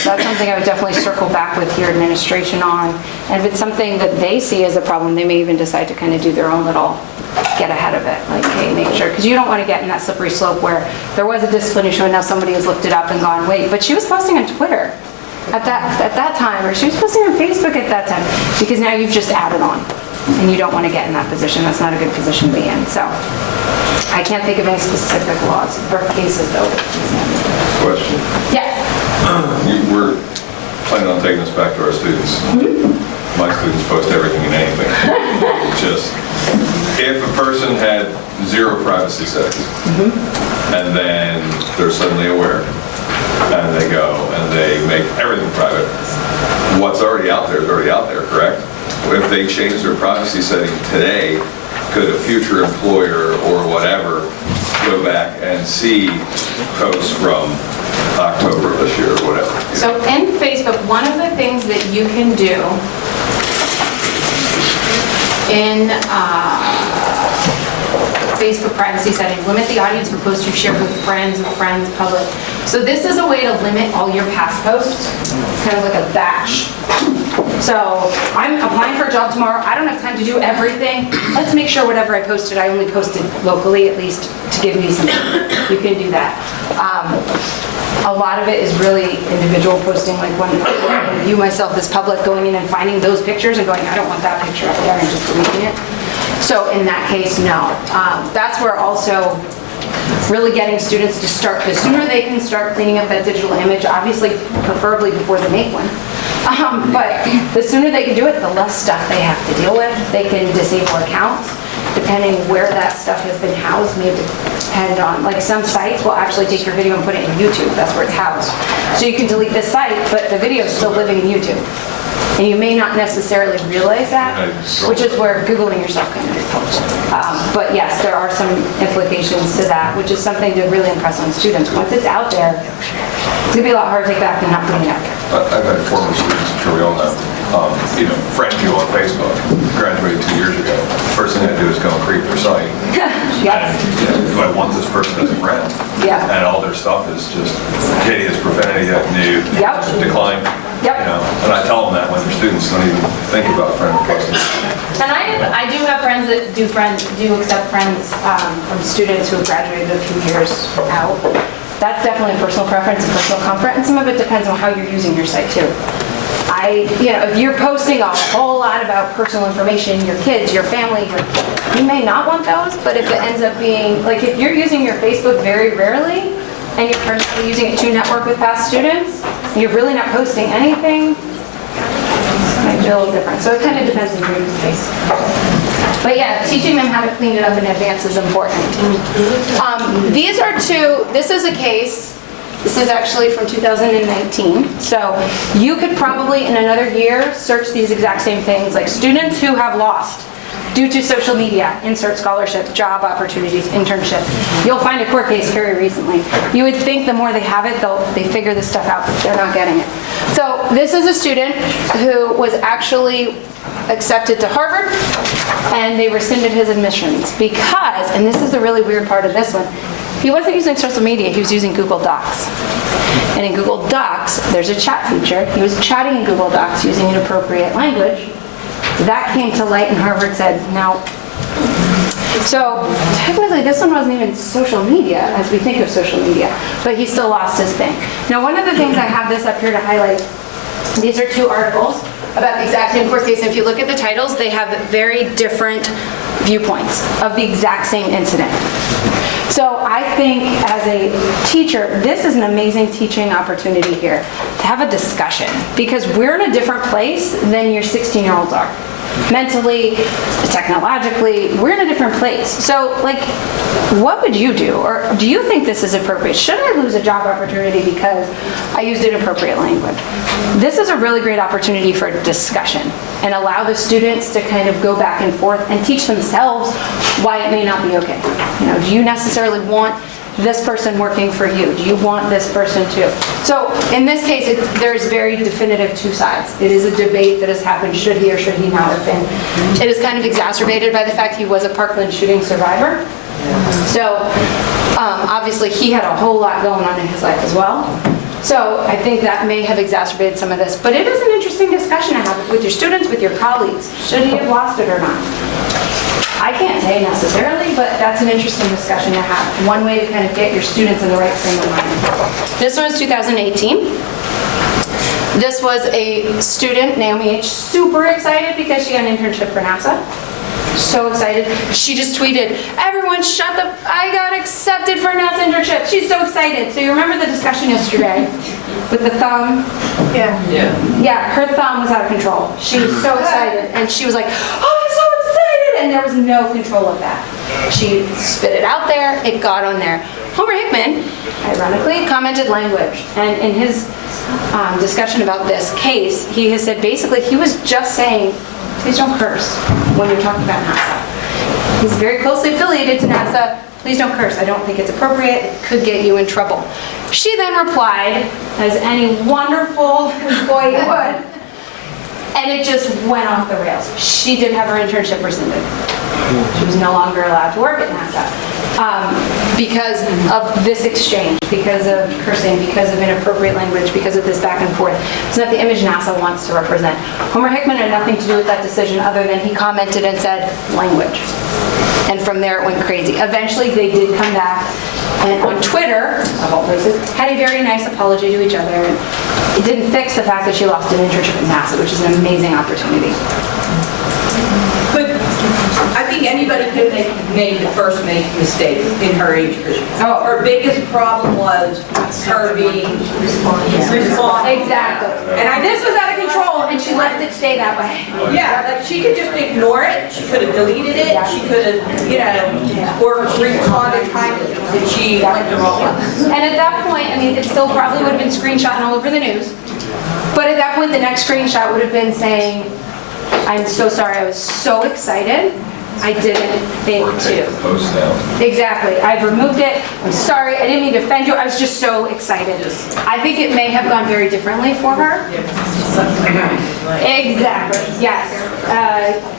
That's something I would definitely circle back with your administration on. And if it's something that they see as a problem, they may even decide to kind of do their own little get ahead of it. Like, hey, make sure, because you don't want to get in that slippery slope where there was a discipline issue and now somebody has looked it up and gone, wait, but she was posting on Twitter at that time, or she was posting on Facebook at that time, because now you've just added on. And you don't want to get in that position. That's not a good position to be in. So I can't think of any specific laws or cases though. Question. Yeah. We're planning on taking this back to our students. My students post everything and anything. Just, if a person had zero privacy settings, and then they're suddenly aware, and they go and they make everything private, what's already out there is already out there, correct? If they change their privacy setting today, could a future employer or whatever go back and see posts from October of this year or whatever? So in Facebook, one of the things that you can do in Facebook privacy settings, limit the audience for posts you share with friends, public. So this is a way to limit all your past posts. It's kind of like a batch. So I'm applying for a job tomorrow. I don't have time to do everything. Let's make sure whatever I posted, I only posted locally, at least to give me something. You can do that. A lot of it is really individual posting, like when I view myself as public, going in and finding those pictures and going, I don't want that picture up there, and just deleting it. So in that case, no. That's where also really getting students to start, the sooner they can start cleaning up that digital image, obviously preferably before they make one. But the sooner they can do it, the less stuff they have to deal with. They can disable accounts, depending where that stuff has been housed, maybe depend on, like some sites will actually take your video and put it in YouTube, that's where it's housed. So you can delete this site, but the video is still living in YouTube. And you may not necessarily realize that, which is where Googling yourself kind of helps. But yes, there are some implications to that, which is something to really impress on students. Once it's out there, it's gonna be a lot harder to take back than not putting it out there. I've had former students, I'm sure we all know, friend you on Facebook, graduated 2 years ago. First thing I do is go and create their site. Yes. And, do I want this person as a friend? Yeah. And all their stuff is just hideous profanity, new, Yep. decline. Yep. And I tell them that when their students don't even think about friend requesting. And I do have friends that do accept friends from students who have graduated a few years out. That's definitely a personal preference and personal comfort, and some of it depends on how you're using your site too. If you're posting a whole lot about personal information, your kids, your family, you may not want those, but if it ends up being, like if you're using your Facebook very rarely, and you're personally using it to network with past students, and you're really not posting anything, it might be a little different. So it kind of depends on your use case. But yeah, teaching them how to clean it up in advance is important. These are this is a case, this is actually from 2019. So you could probably in another year search these exact same things, like students who have lost due to social media, insert scholarship, job opportunities, internship. You'll find a court case very recently. You would think the more they have it, they figure this stuff out, but they're not getting it. So this is a student who was actually accepted to Harvard, and they rescinded his admissions because, and this is the really weird part of this one, he wasn't using social media, he was using Google Docs. And in Google Docs, there's a chat feature. He was chatting in Google Docs using inappropriate language. That came to light and Harvard said, no. So technically this one wasn't even social media as we think of social media, but he still lost his thing. Now one of the things I have this up here to highlight, these are 2 articles about the exact same court case. And if you look at the titles, they have very different viewpoints of the exact same incident. So I think as a teacher, this is an amazing teaching opportunity here to have a discussion because we're in a different place than your 16-year-olds are. Mentally, technologically, we're in a different place. So like, what would you do? Or do you think this is appropriate? Should I lose a job opportunity because I used inappropriate language? This is a really great opportunity for discussion and allow the students to kind of go back and forth and teach themselves why it may not be okay. Do you necessarily want this person working for you? Do you want this person too? So in this case, there's very definitive 2 sides. It is a debate that has happened, should he or should he not have been. It is kind of exacerbated by the fact he was a Parkland shooting survivor. So obviously he had a whole lot going on in his life as well. So I think that may have exacerbated some of this. But it is an interesting discussion to have with your students, with your colleagues. Should he have lost it or not? I can't say necessarily, but that's an interesting discussion to have. One way to kind of get your students in the right frame of mind. This was 2018. This was a student, Naomi H., super excited because she got an internship for NASA. So excited. She just tweeted, everyone shut the, I got accepted for a NASA internship. She's so excited. So you remember the discussion yesterday with the thumb? Yeah. Yeah, her thumb was out of control. She was so excited. And she was like, oh, I'm so excited. And there was no control of that. She spit it out there. It got on there. Homer Hickman, ironically, commented language. And in his discussion about this case, he has said basically he was just saying, please don't curse when you're talking about NASA. He's very closely affiliated to NASA. Please don't curse. I don't think it's appropriate. It could get you in trouble. She then replied, as any wonderful employee would, and it just went off the rails. She did have her internship rescinded. She was no longer allowed to work at NASA because of this exchange, because of cursing, because of inappropriate language, because of this back and forth. It's not the image NASA wants to represent. Homer Hickman had nothing to do with that decision other than he commented and said language. And from there it went crazy. Eventually they did come back and on Twitter, of all places, had a very nice apology to each other. And it didn't fix the fact that she lost an internship at NASA, which is an amazing opportunity. But I think anybody could make the first mistake in her age group. Oh. Her biggest problem was her being responsive. Exactly. And this was out of control, and she let it stay that way. Yeah, like she could just ignore it, she could have deleted it, she could have, you know, or responded timely, and she went the wrong way. And at that point, I mean, it still probably would have been screenshot all over the news. But at that point, the next screenshot would have been saying, I'm so sorry, I was so excited, I didn't think to. Post now. Exactly, I've removed it, I'm sorry, I didn't mean to offend you, I was just so excited. I think it may have gone very differently for her. Exactly, yes.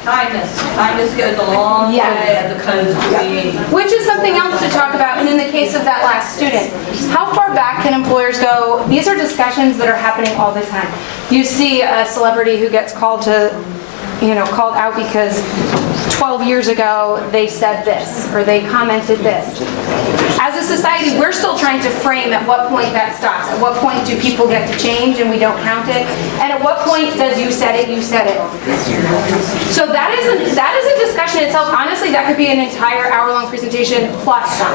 Kindness goes a long way as opposed to being. Which is something else to talk about, and in the case of that last student, how far back can employers go? These are discussions that are happening all the time. You see a celebrity who gets called out because 12 years ago they said this, or they commented this. As a society, we're still trying to frame at what point that stops. At what point do people get to change and we don't count it? And at what point does you said it, you said it? So that is a discussion itself. Honestly, that could be an entire hour-long presentation plus some.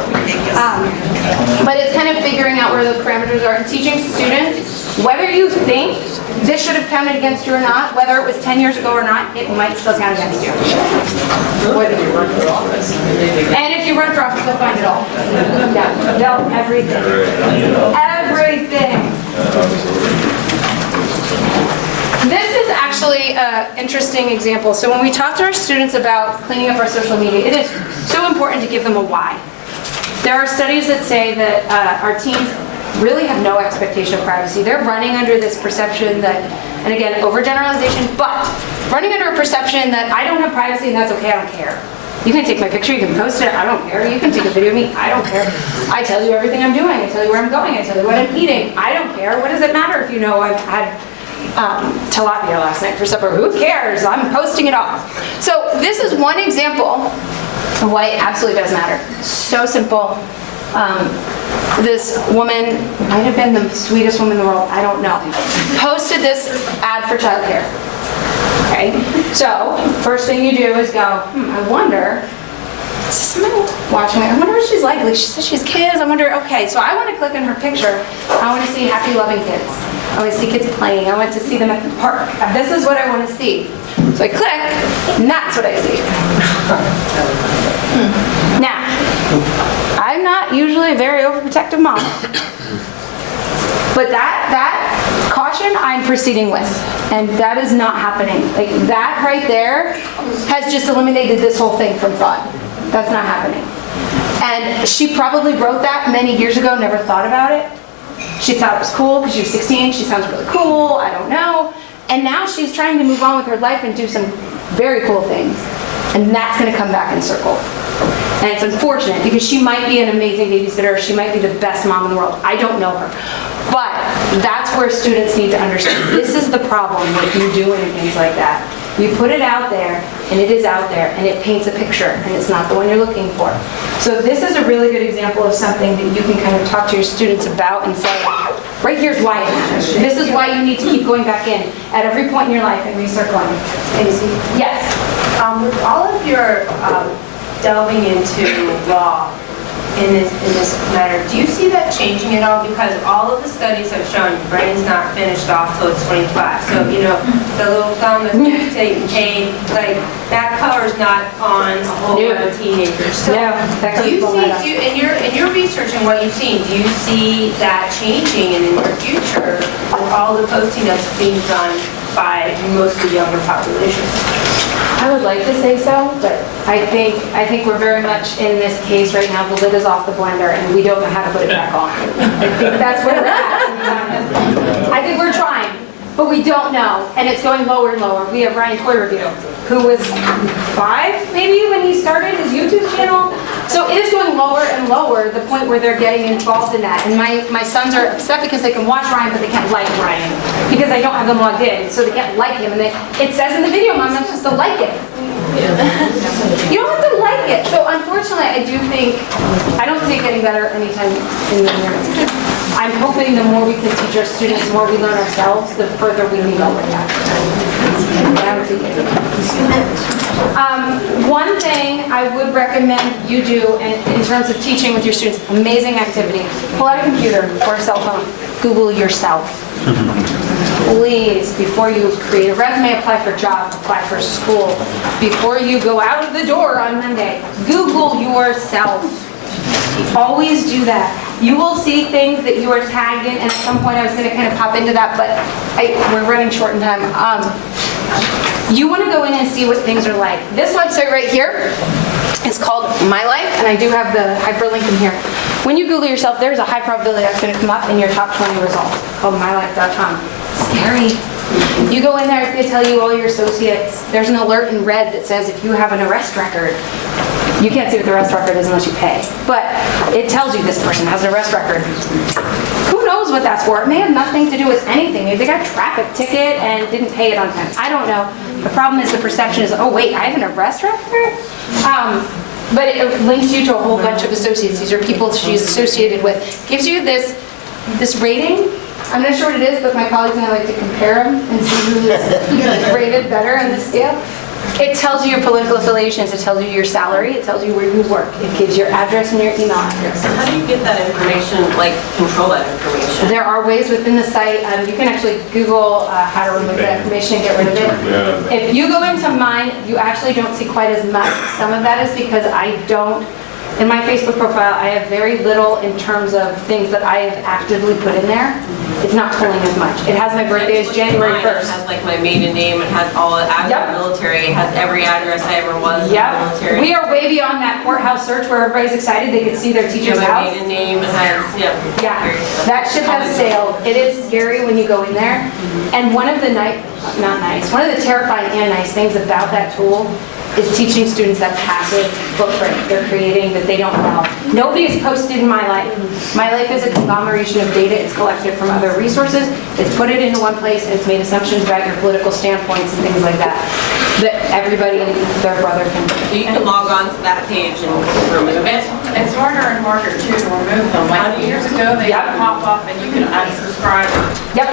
But it's kind of figuring out where those parameters are and teaching students, whether you think this should have counted against you or not, whether it was 10 years ago or not, it might still count against you. If you run for office. And if you run for office, they'll find it all. Yeah, they'll, everything. Everything. This is actually an interesting example. So when we talk to our students about cleaning up our social media, it is so important to give them a why. There are studies that say that our teens really have no expectation of privacy. They're running under this perception that, and again, overgeneralization, but running under a perception that I don't have privacy and that's okay, I don't care. You can take my picture, you can post it, I don't care. You can take a video of me, I don't care. I tell you everything I'm doing, I tell you where I'm going, I tell you what I'm eating, I don't care. What does it matter if you know I've had tilapia last night for supper? Who cares? I'm posting it all. So this is one example of why it absolutely does matter. So simple. This woman, might have been the sweetest woman in the world, I don't know, posted this ad for childcare. Okay, so first thing you do is go, I wonder, is somebody watching me? I wonder what she's like. She says she has kids. I wonder, okay, so I want to click on her picture. I want to see happy, loving kids. I want to see kids playing. I want to see them at the park. This is what I want to see. So I click, and that's what I see. Now, I'm not usually a very overprotective mom, but that caution I'm proceeding with, and that is not happening. Like that right there has just eliminated this whole thing from thought. That's not happening. And she probably wrote that many years ago, never thought about it. She thought it was cool because she was 16, she sounds really cool, I don't know. And now she's trying to move on with her life and do some very cool things. And that's gonna come back in circle. And it's unfortunate because she might be an amazing babysitter, she might be the best mom in the world, I don't know her. But that's where students need to understand. This is the problem with you doing things like that. You put it out there, and it is out there, and it paints a picture, and it's not the one you're looking for. So this is a really good example of something that you can kind of talk to your students about and say, right here's why it matters. This is why you need to keep going back in at every point in your life and recircling. Yes? With all of your delving into law in this matter, do you see that changing at all? Because all of the studies have shown your brain's not finished off till it's 25. So, you know, the little thumb that's taken, like that color's not on a whole lot of teenagers. So do you see, in your research and what you've seen, do you see that changing in the near future with all the posting that's being done by mostly younger populations? I would like to say so, but I think we're very much in this case right now, the lid is off the blender and we don't know how to put it back on. I think that's where we're at. I think we're trying, but we don't know, and it's going lower and lower. We have Ryan Coy-Review, who was 5 maybe when he started his YouTube channel. So it is going lower and lower, the point where they're getting involved in that. And my sons are upset because they can watch Ryan, but they can't like Ryan because I don't have them logged in, so they can't like him. And it says in the video, Mom, I'm supposed to like it. You don't have to like it. So unfortunately, I don't see it getting better anytime in the near future. I'm hoping the more we can teach our students, the more we learn ourselves, the further we can go with that. One thing I would recommend you do in terms of teaching with your students, amazing activity. Pull out a computer or a cell phone. Google yourself. Please, before you create a resume, apply for a job, apply for school, before you go out of the door on Monday, Google yourself. Always do that. You will see things that you are tagged in, and at some point I was going to kind of pop into that, but we're running short in time. You want to go in and see what things are like. This website right here is called My Life, and I do have the hyperlink in here. When you Google yourself, there's a high probability that's going to come up in your top 20 results, called mylife.com. Scary. You go in there, it's going to tell you all your associates. There's an alert in red that says if you have an arrest record. You can't see what the arrest record is unless you pay. But it tells you this person has an arrest record. Who knows what that's for? It may have nothing to do with anything. Maybe they got a traffic ticket and didn't pay it on time. I don't know. The problem is the perception is, oh wait, I have an arrest record? But it links you to a whole bunch of associates. These are people she's associated with. Gives you this rating. I'm not sure what it is, but my colleagues and I like to compare them and see who is rated better on the scale. It tells you your political affiliations, it tells you your salary, it tells you where you work, it gives your address and your email address. How do you get that information, like control that information? There are ways within the site, you can actually Google how to remove that information and get rid of it. If you go into mine, you actually don't see quite as much. Some of that is because in my Facebook profile, I have very little in terms of things that I have actively put in there. It's not pulling as much. It has my birthday is January 1st. It has like my maiden name, it has all the active military, it has every address I ever was in the military. We are way beyond that courthouse search where everybody's excited they could see their teacher's My house. maiden name, it has, Yeah, that ship has sailed. It is scary when you go in there. And one of the one of the terrifying and nice things about that tool is teaching students that passive footprint they're creating that they don't know. Nobody has posted in My Life. My Life is a conglomeration of data. It's collected from other resources. It's put it into one place and it's made assumptions about your political standpoints and things like that everybody and their brother can do. You can log on to that page and remove it. It's harder and harder too to remove them. Like years ago, they would pop up and you could unsubscribe. Yep.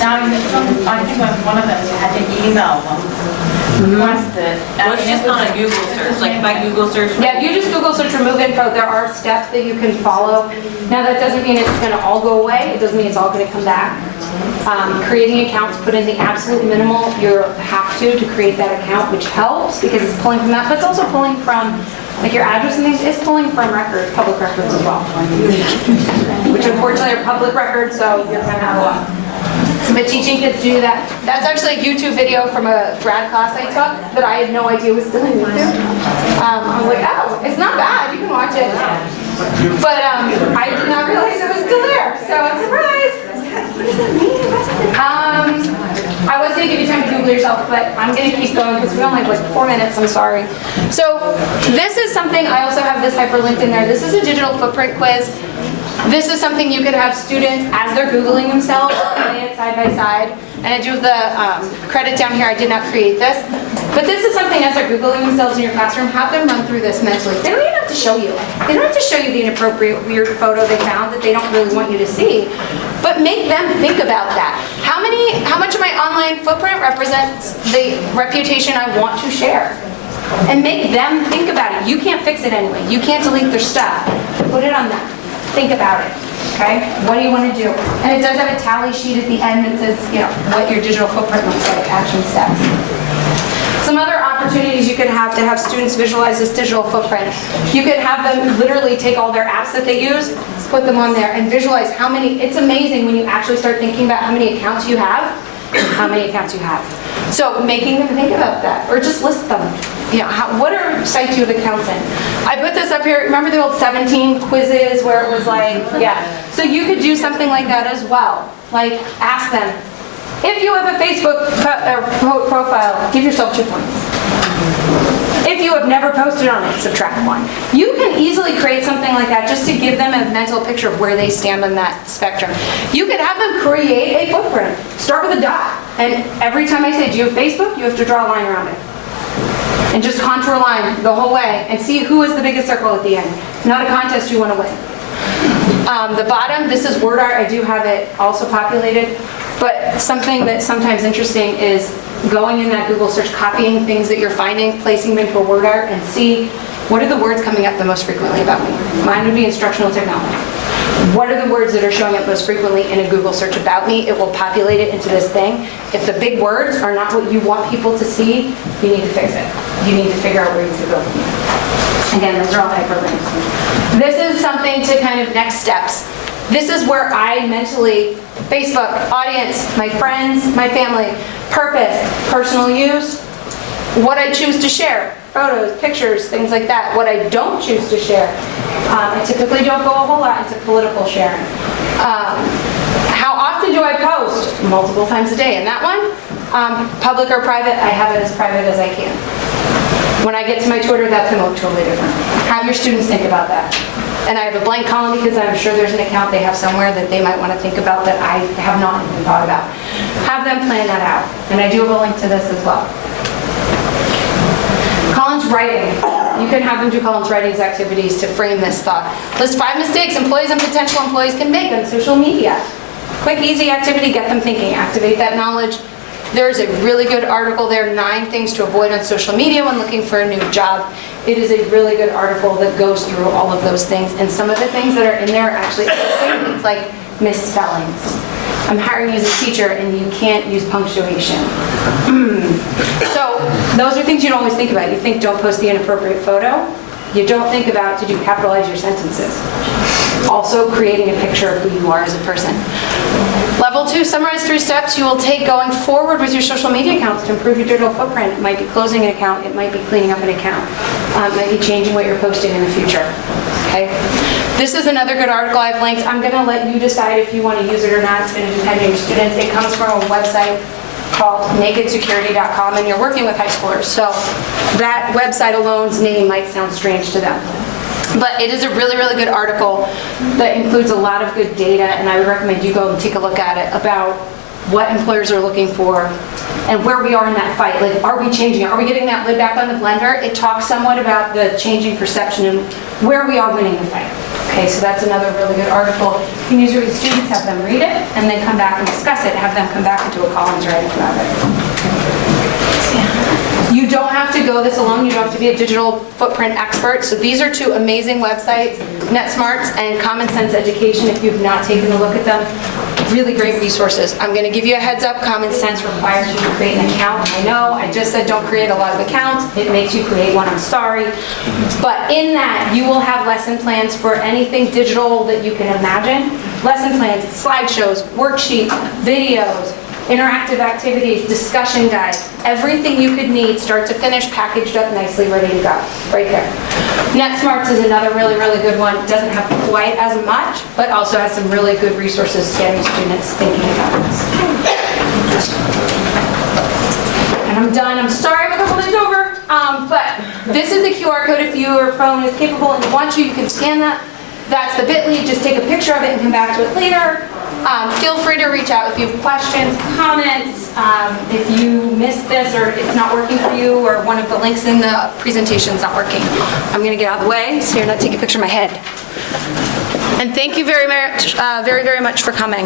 Now, I think one of them, you had to email them. Well, it's just not a Google search. Like if I Google search. Yeah, if you just Google search remove info, there are steps that you can follow. Now that doesn't mean it's going to all go away. It doesn't mean it's all going to come back. Creating accounts, put in the absolute minimal you have to create that account, which helps because it's pulling from that, but it's also pulling from like your address and things. It's pulling from records, public records as well, which unfortunately are public records, so you're going to have a lot. But teaching kids to do that. That's actually a YouTube video from a grad class I took that I had no idea was still in YouTube. I was like, oh, it's not bad. You can watch it. But I did not realize it was still there. So surprise. What does that mean? I was going to give you time to Google yourself, but I'm going to keep going because we only have like 4 minutes. I'm sorry. So this is something, I also have this hyperlinked in there. This is a digital footprint quiz. This is something you could have students, as they're Googling themselves, play it side by side. And I do have the credit down here, I did not create this. But this is something as they're Googling themselves in your classroom, have them run through this mentally. They don't even have to show you. They don't have to show you the inappropriate, weird photo they found that they don't really want you to see. But make them think about that. How much of my online footprint represents the reputation I want to share? And make them think about it. You can't fix it anyway. You can't delete their stuff. Put it on them. Think about it, okay? What do you want to do? And it does have a tally sheet at the end that says, what your digital footprint looks like, action steps. Some other opportunities you could have to have students visualize this digital footprint. You could have them literally take all their apps that they use, put them on there, and visualize how many. It's amazing when you actually start thinking about how many accounts you have, So making them think about that, or just list them. What are sites you have accounts in? I put this up here. Remember the old 17 quizzes where it was like, So you could do something like that as well. Like ask them, if you have a Facebook profile, give yourself 2 points. If you have never posted on it, subtract 1. You can easily create something like that just to give them a mental picture of where they stand on that spectrum. You could have them create a footprint. Start with a dot. And every time I say, do you have Facebook? You have to draw a line around it. And just contour a line the whole way and see who is the biggest circle at the end. Not a contest you want to win. The bottom, this is word art. I do have it also populated. But something that's sometimes interesting is going in that Google search, copying things that you're finding, placing them into a word art, and see what are the words coming up the most frequently about me. Mine would be instructional technology. What are the words that are showing up most frequently in a Google search about me? It will populate it into this thing. If the big words are not what you want people to see, you need to fix it. You need to figure out where you can go from there. Again, those are all hyperlinks. This is something to kind of next steps. This is where I mentally, Facebook, audience, my friends, my family, purpose, personal use, what I choose to share, photos, pictures, things like that. What I don't choose to share. I typically don't go a whole lot into political sharing. How often do I post? Multiple times a day. And that one, public or private, I have it as private as I can. When I get to my Twitter, that's going to look totally different. Have your students think about that. And I have a blank column because I'm sure there's an account they have somewhere that they might want to think about that I have not even thought about. Have them plan that out. And I do have a link to this as well. Collins writing. You can have them do Collins writings activities to frame this thought. List 5 mistakes employees and potential employees can make on social media. Quick, easy activity, get them thinking, activate that knowledge. There's a really good article there, 9 things to avoid on social media when looking for a new job. It is a really good article that goes through all of those things, and some of the things that are in there are actually it's like misspellings. I'm hiring you as a teacher and you can't use punctuation. So those are things you don't always think about. You think don't post the inappropriate photo. You don't think about did you capitalize your sentences. Also creating a picture of who you are as a person. Level 2, summarize 3 steps you will take going forward with your social media accounts to improve your digital footprint. It might be closing an account, it might be cleaning up an account, it might be changing what you're posting in the future. Okay? This is another good article I've linked. I'm going to let you decide if you want to use it or not. It's going to depend on your students. It comes from a website called nakedsecurity.com, and you're working with high schoolers. So that website alone's name might sound strange to them. But it is a really, really good article that includes a lot of good data, and I would recommend you go and take a look at it about what employers are looking for and where we are in that fight. Like, are we changing it? Are we getting that lid back on the blender? It talks somewhat about the changing perception and where we are winning the fight. Okay, so that's another really good article. You can use it with students, have them read it, and then come back and discuss it, have them come back into a Collins writing about it. You don't have to go this alone. You don't have to be a digital footprint expert. So these are 2 amazing websites, NetSmarts and Common Sense Education, if you've not taken a look at them. Really great resources. I'm going to give you a heads up. Common Sense requires you to create an account. I know, I just said don't create a lot of accounts. It makes you create one, I'm sorry. But in that, you will have lesson plans for anything digital that you can imagine. Lesson plans, slideshows, worksheets, videos, interactive activities, discussion guides, everything you could need, start to finish, packaged up nicely, ready to go, right there. NetSmarts is another really, really good one. It doesn't have quite as much, but also has some really good resources getting students thinking about this. And I'm done. I'm sorry I'm a couple minutes over, but this is the QR code. If your phone is capable and you want to, you can scan that. That's the bit.ly. Just take a picture of it and come back to it later. Feel free to reach out if you have questions, comments, if you missed this or it's not working for you or one of the links in the presentation is not working. I'm going to get out of the way so you're not taking a picture of my head. And thank you very much for coming.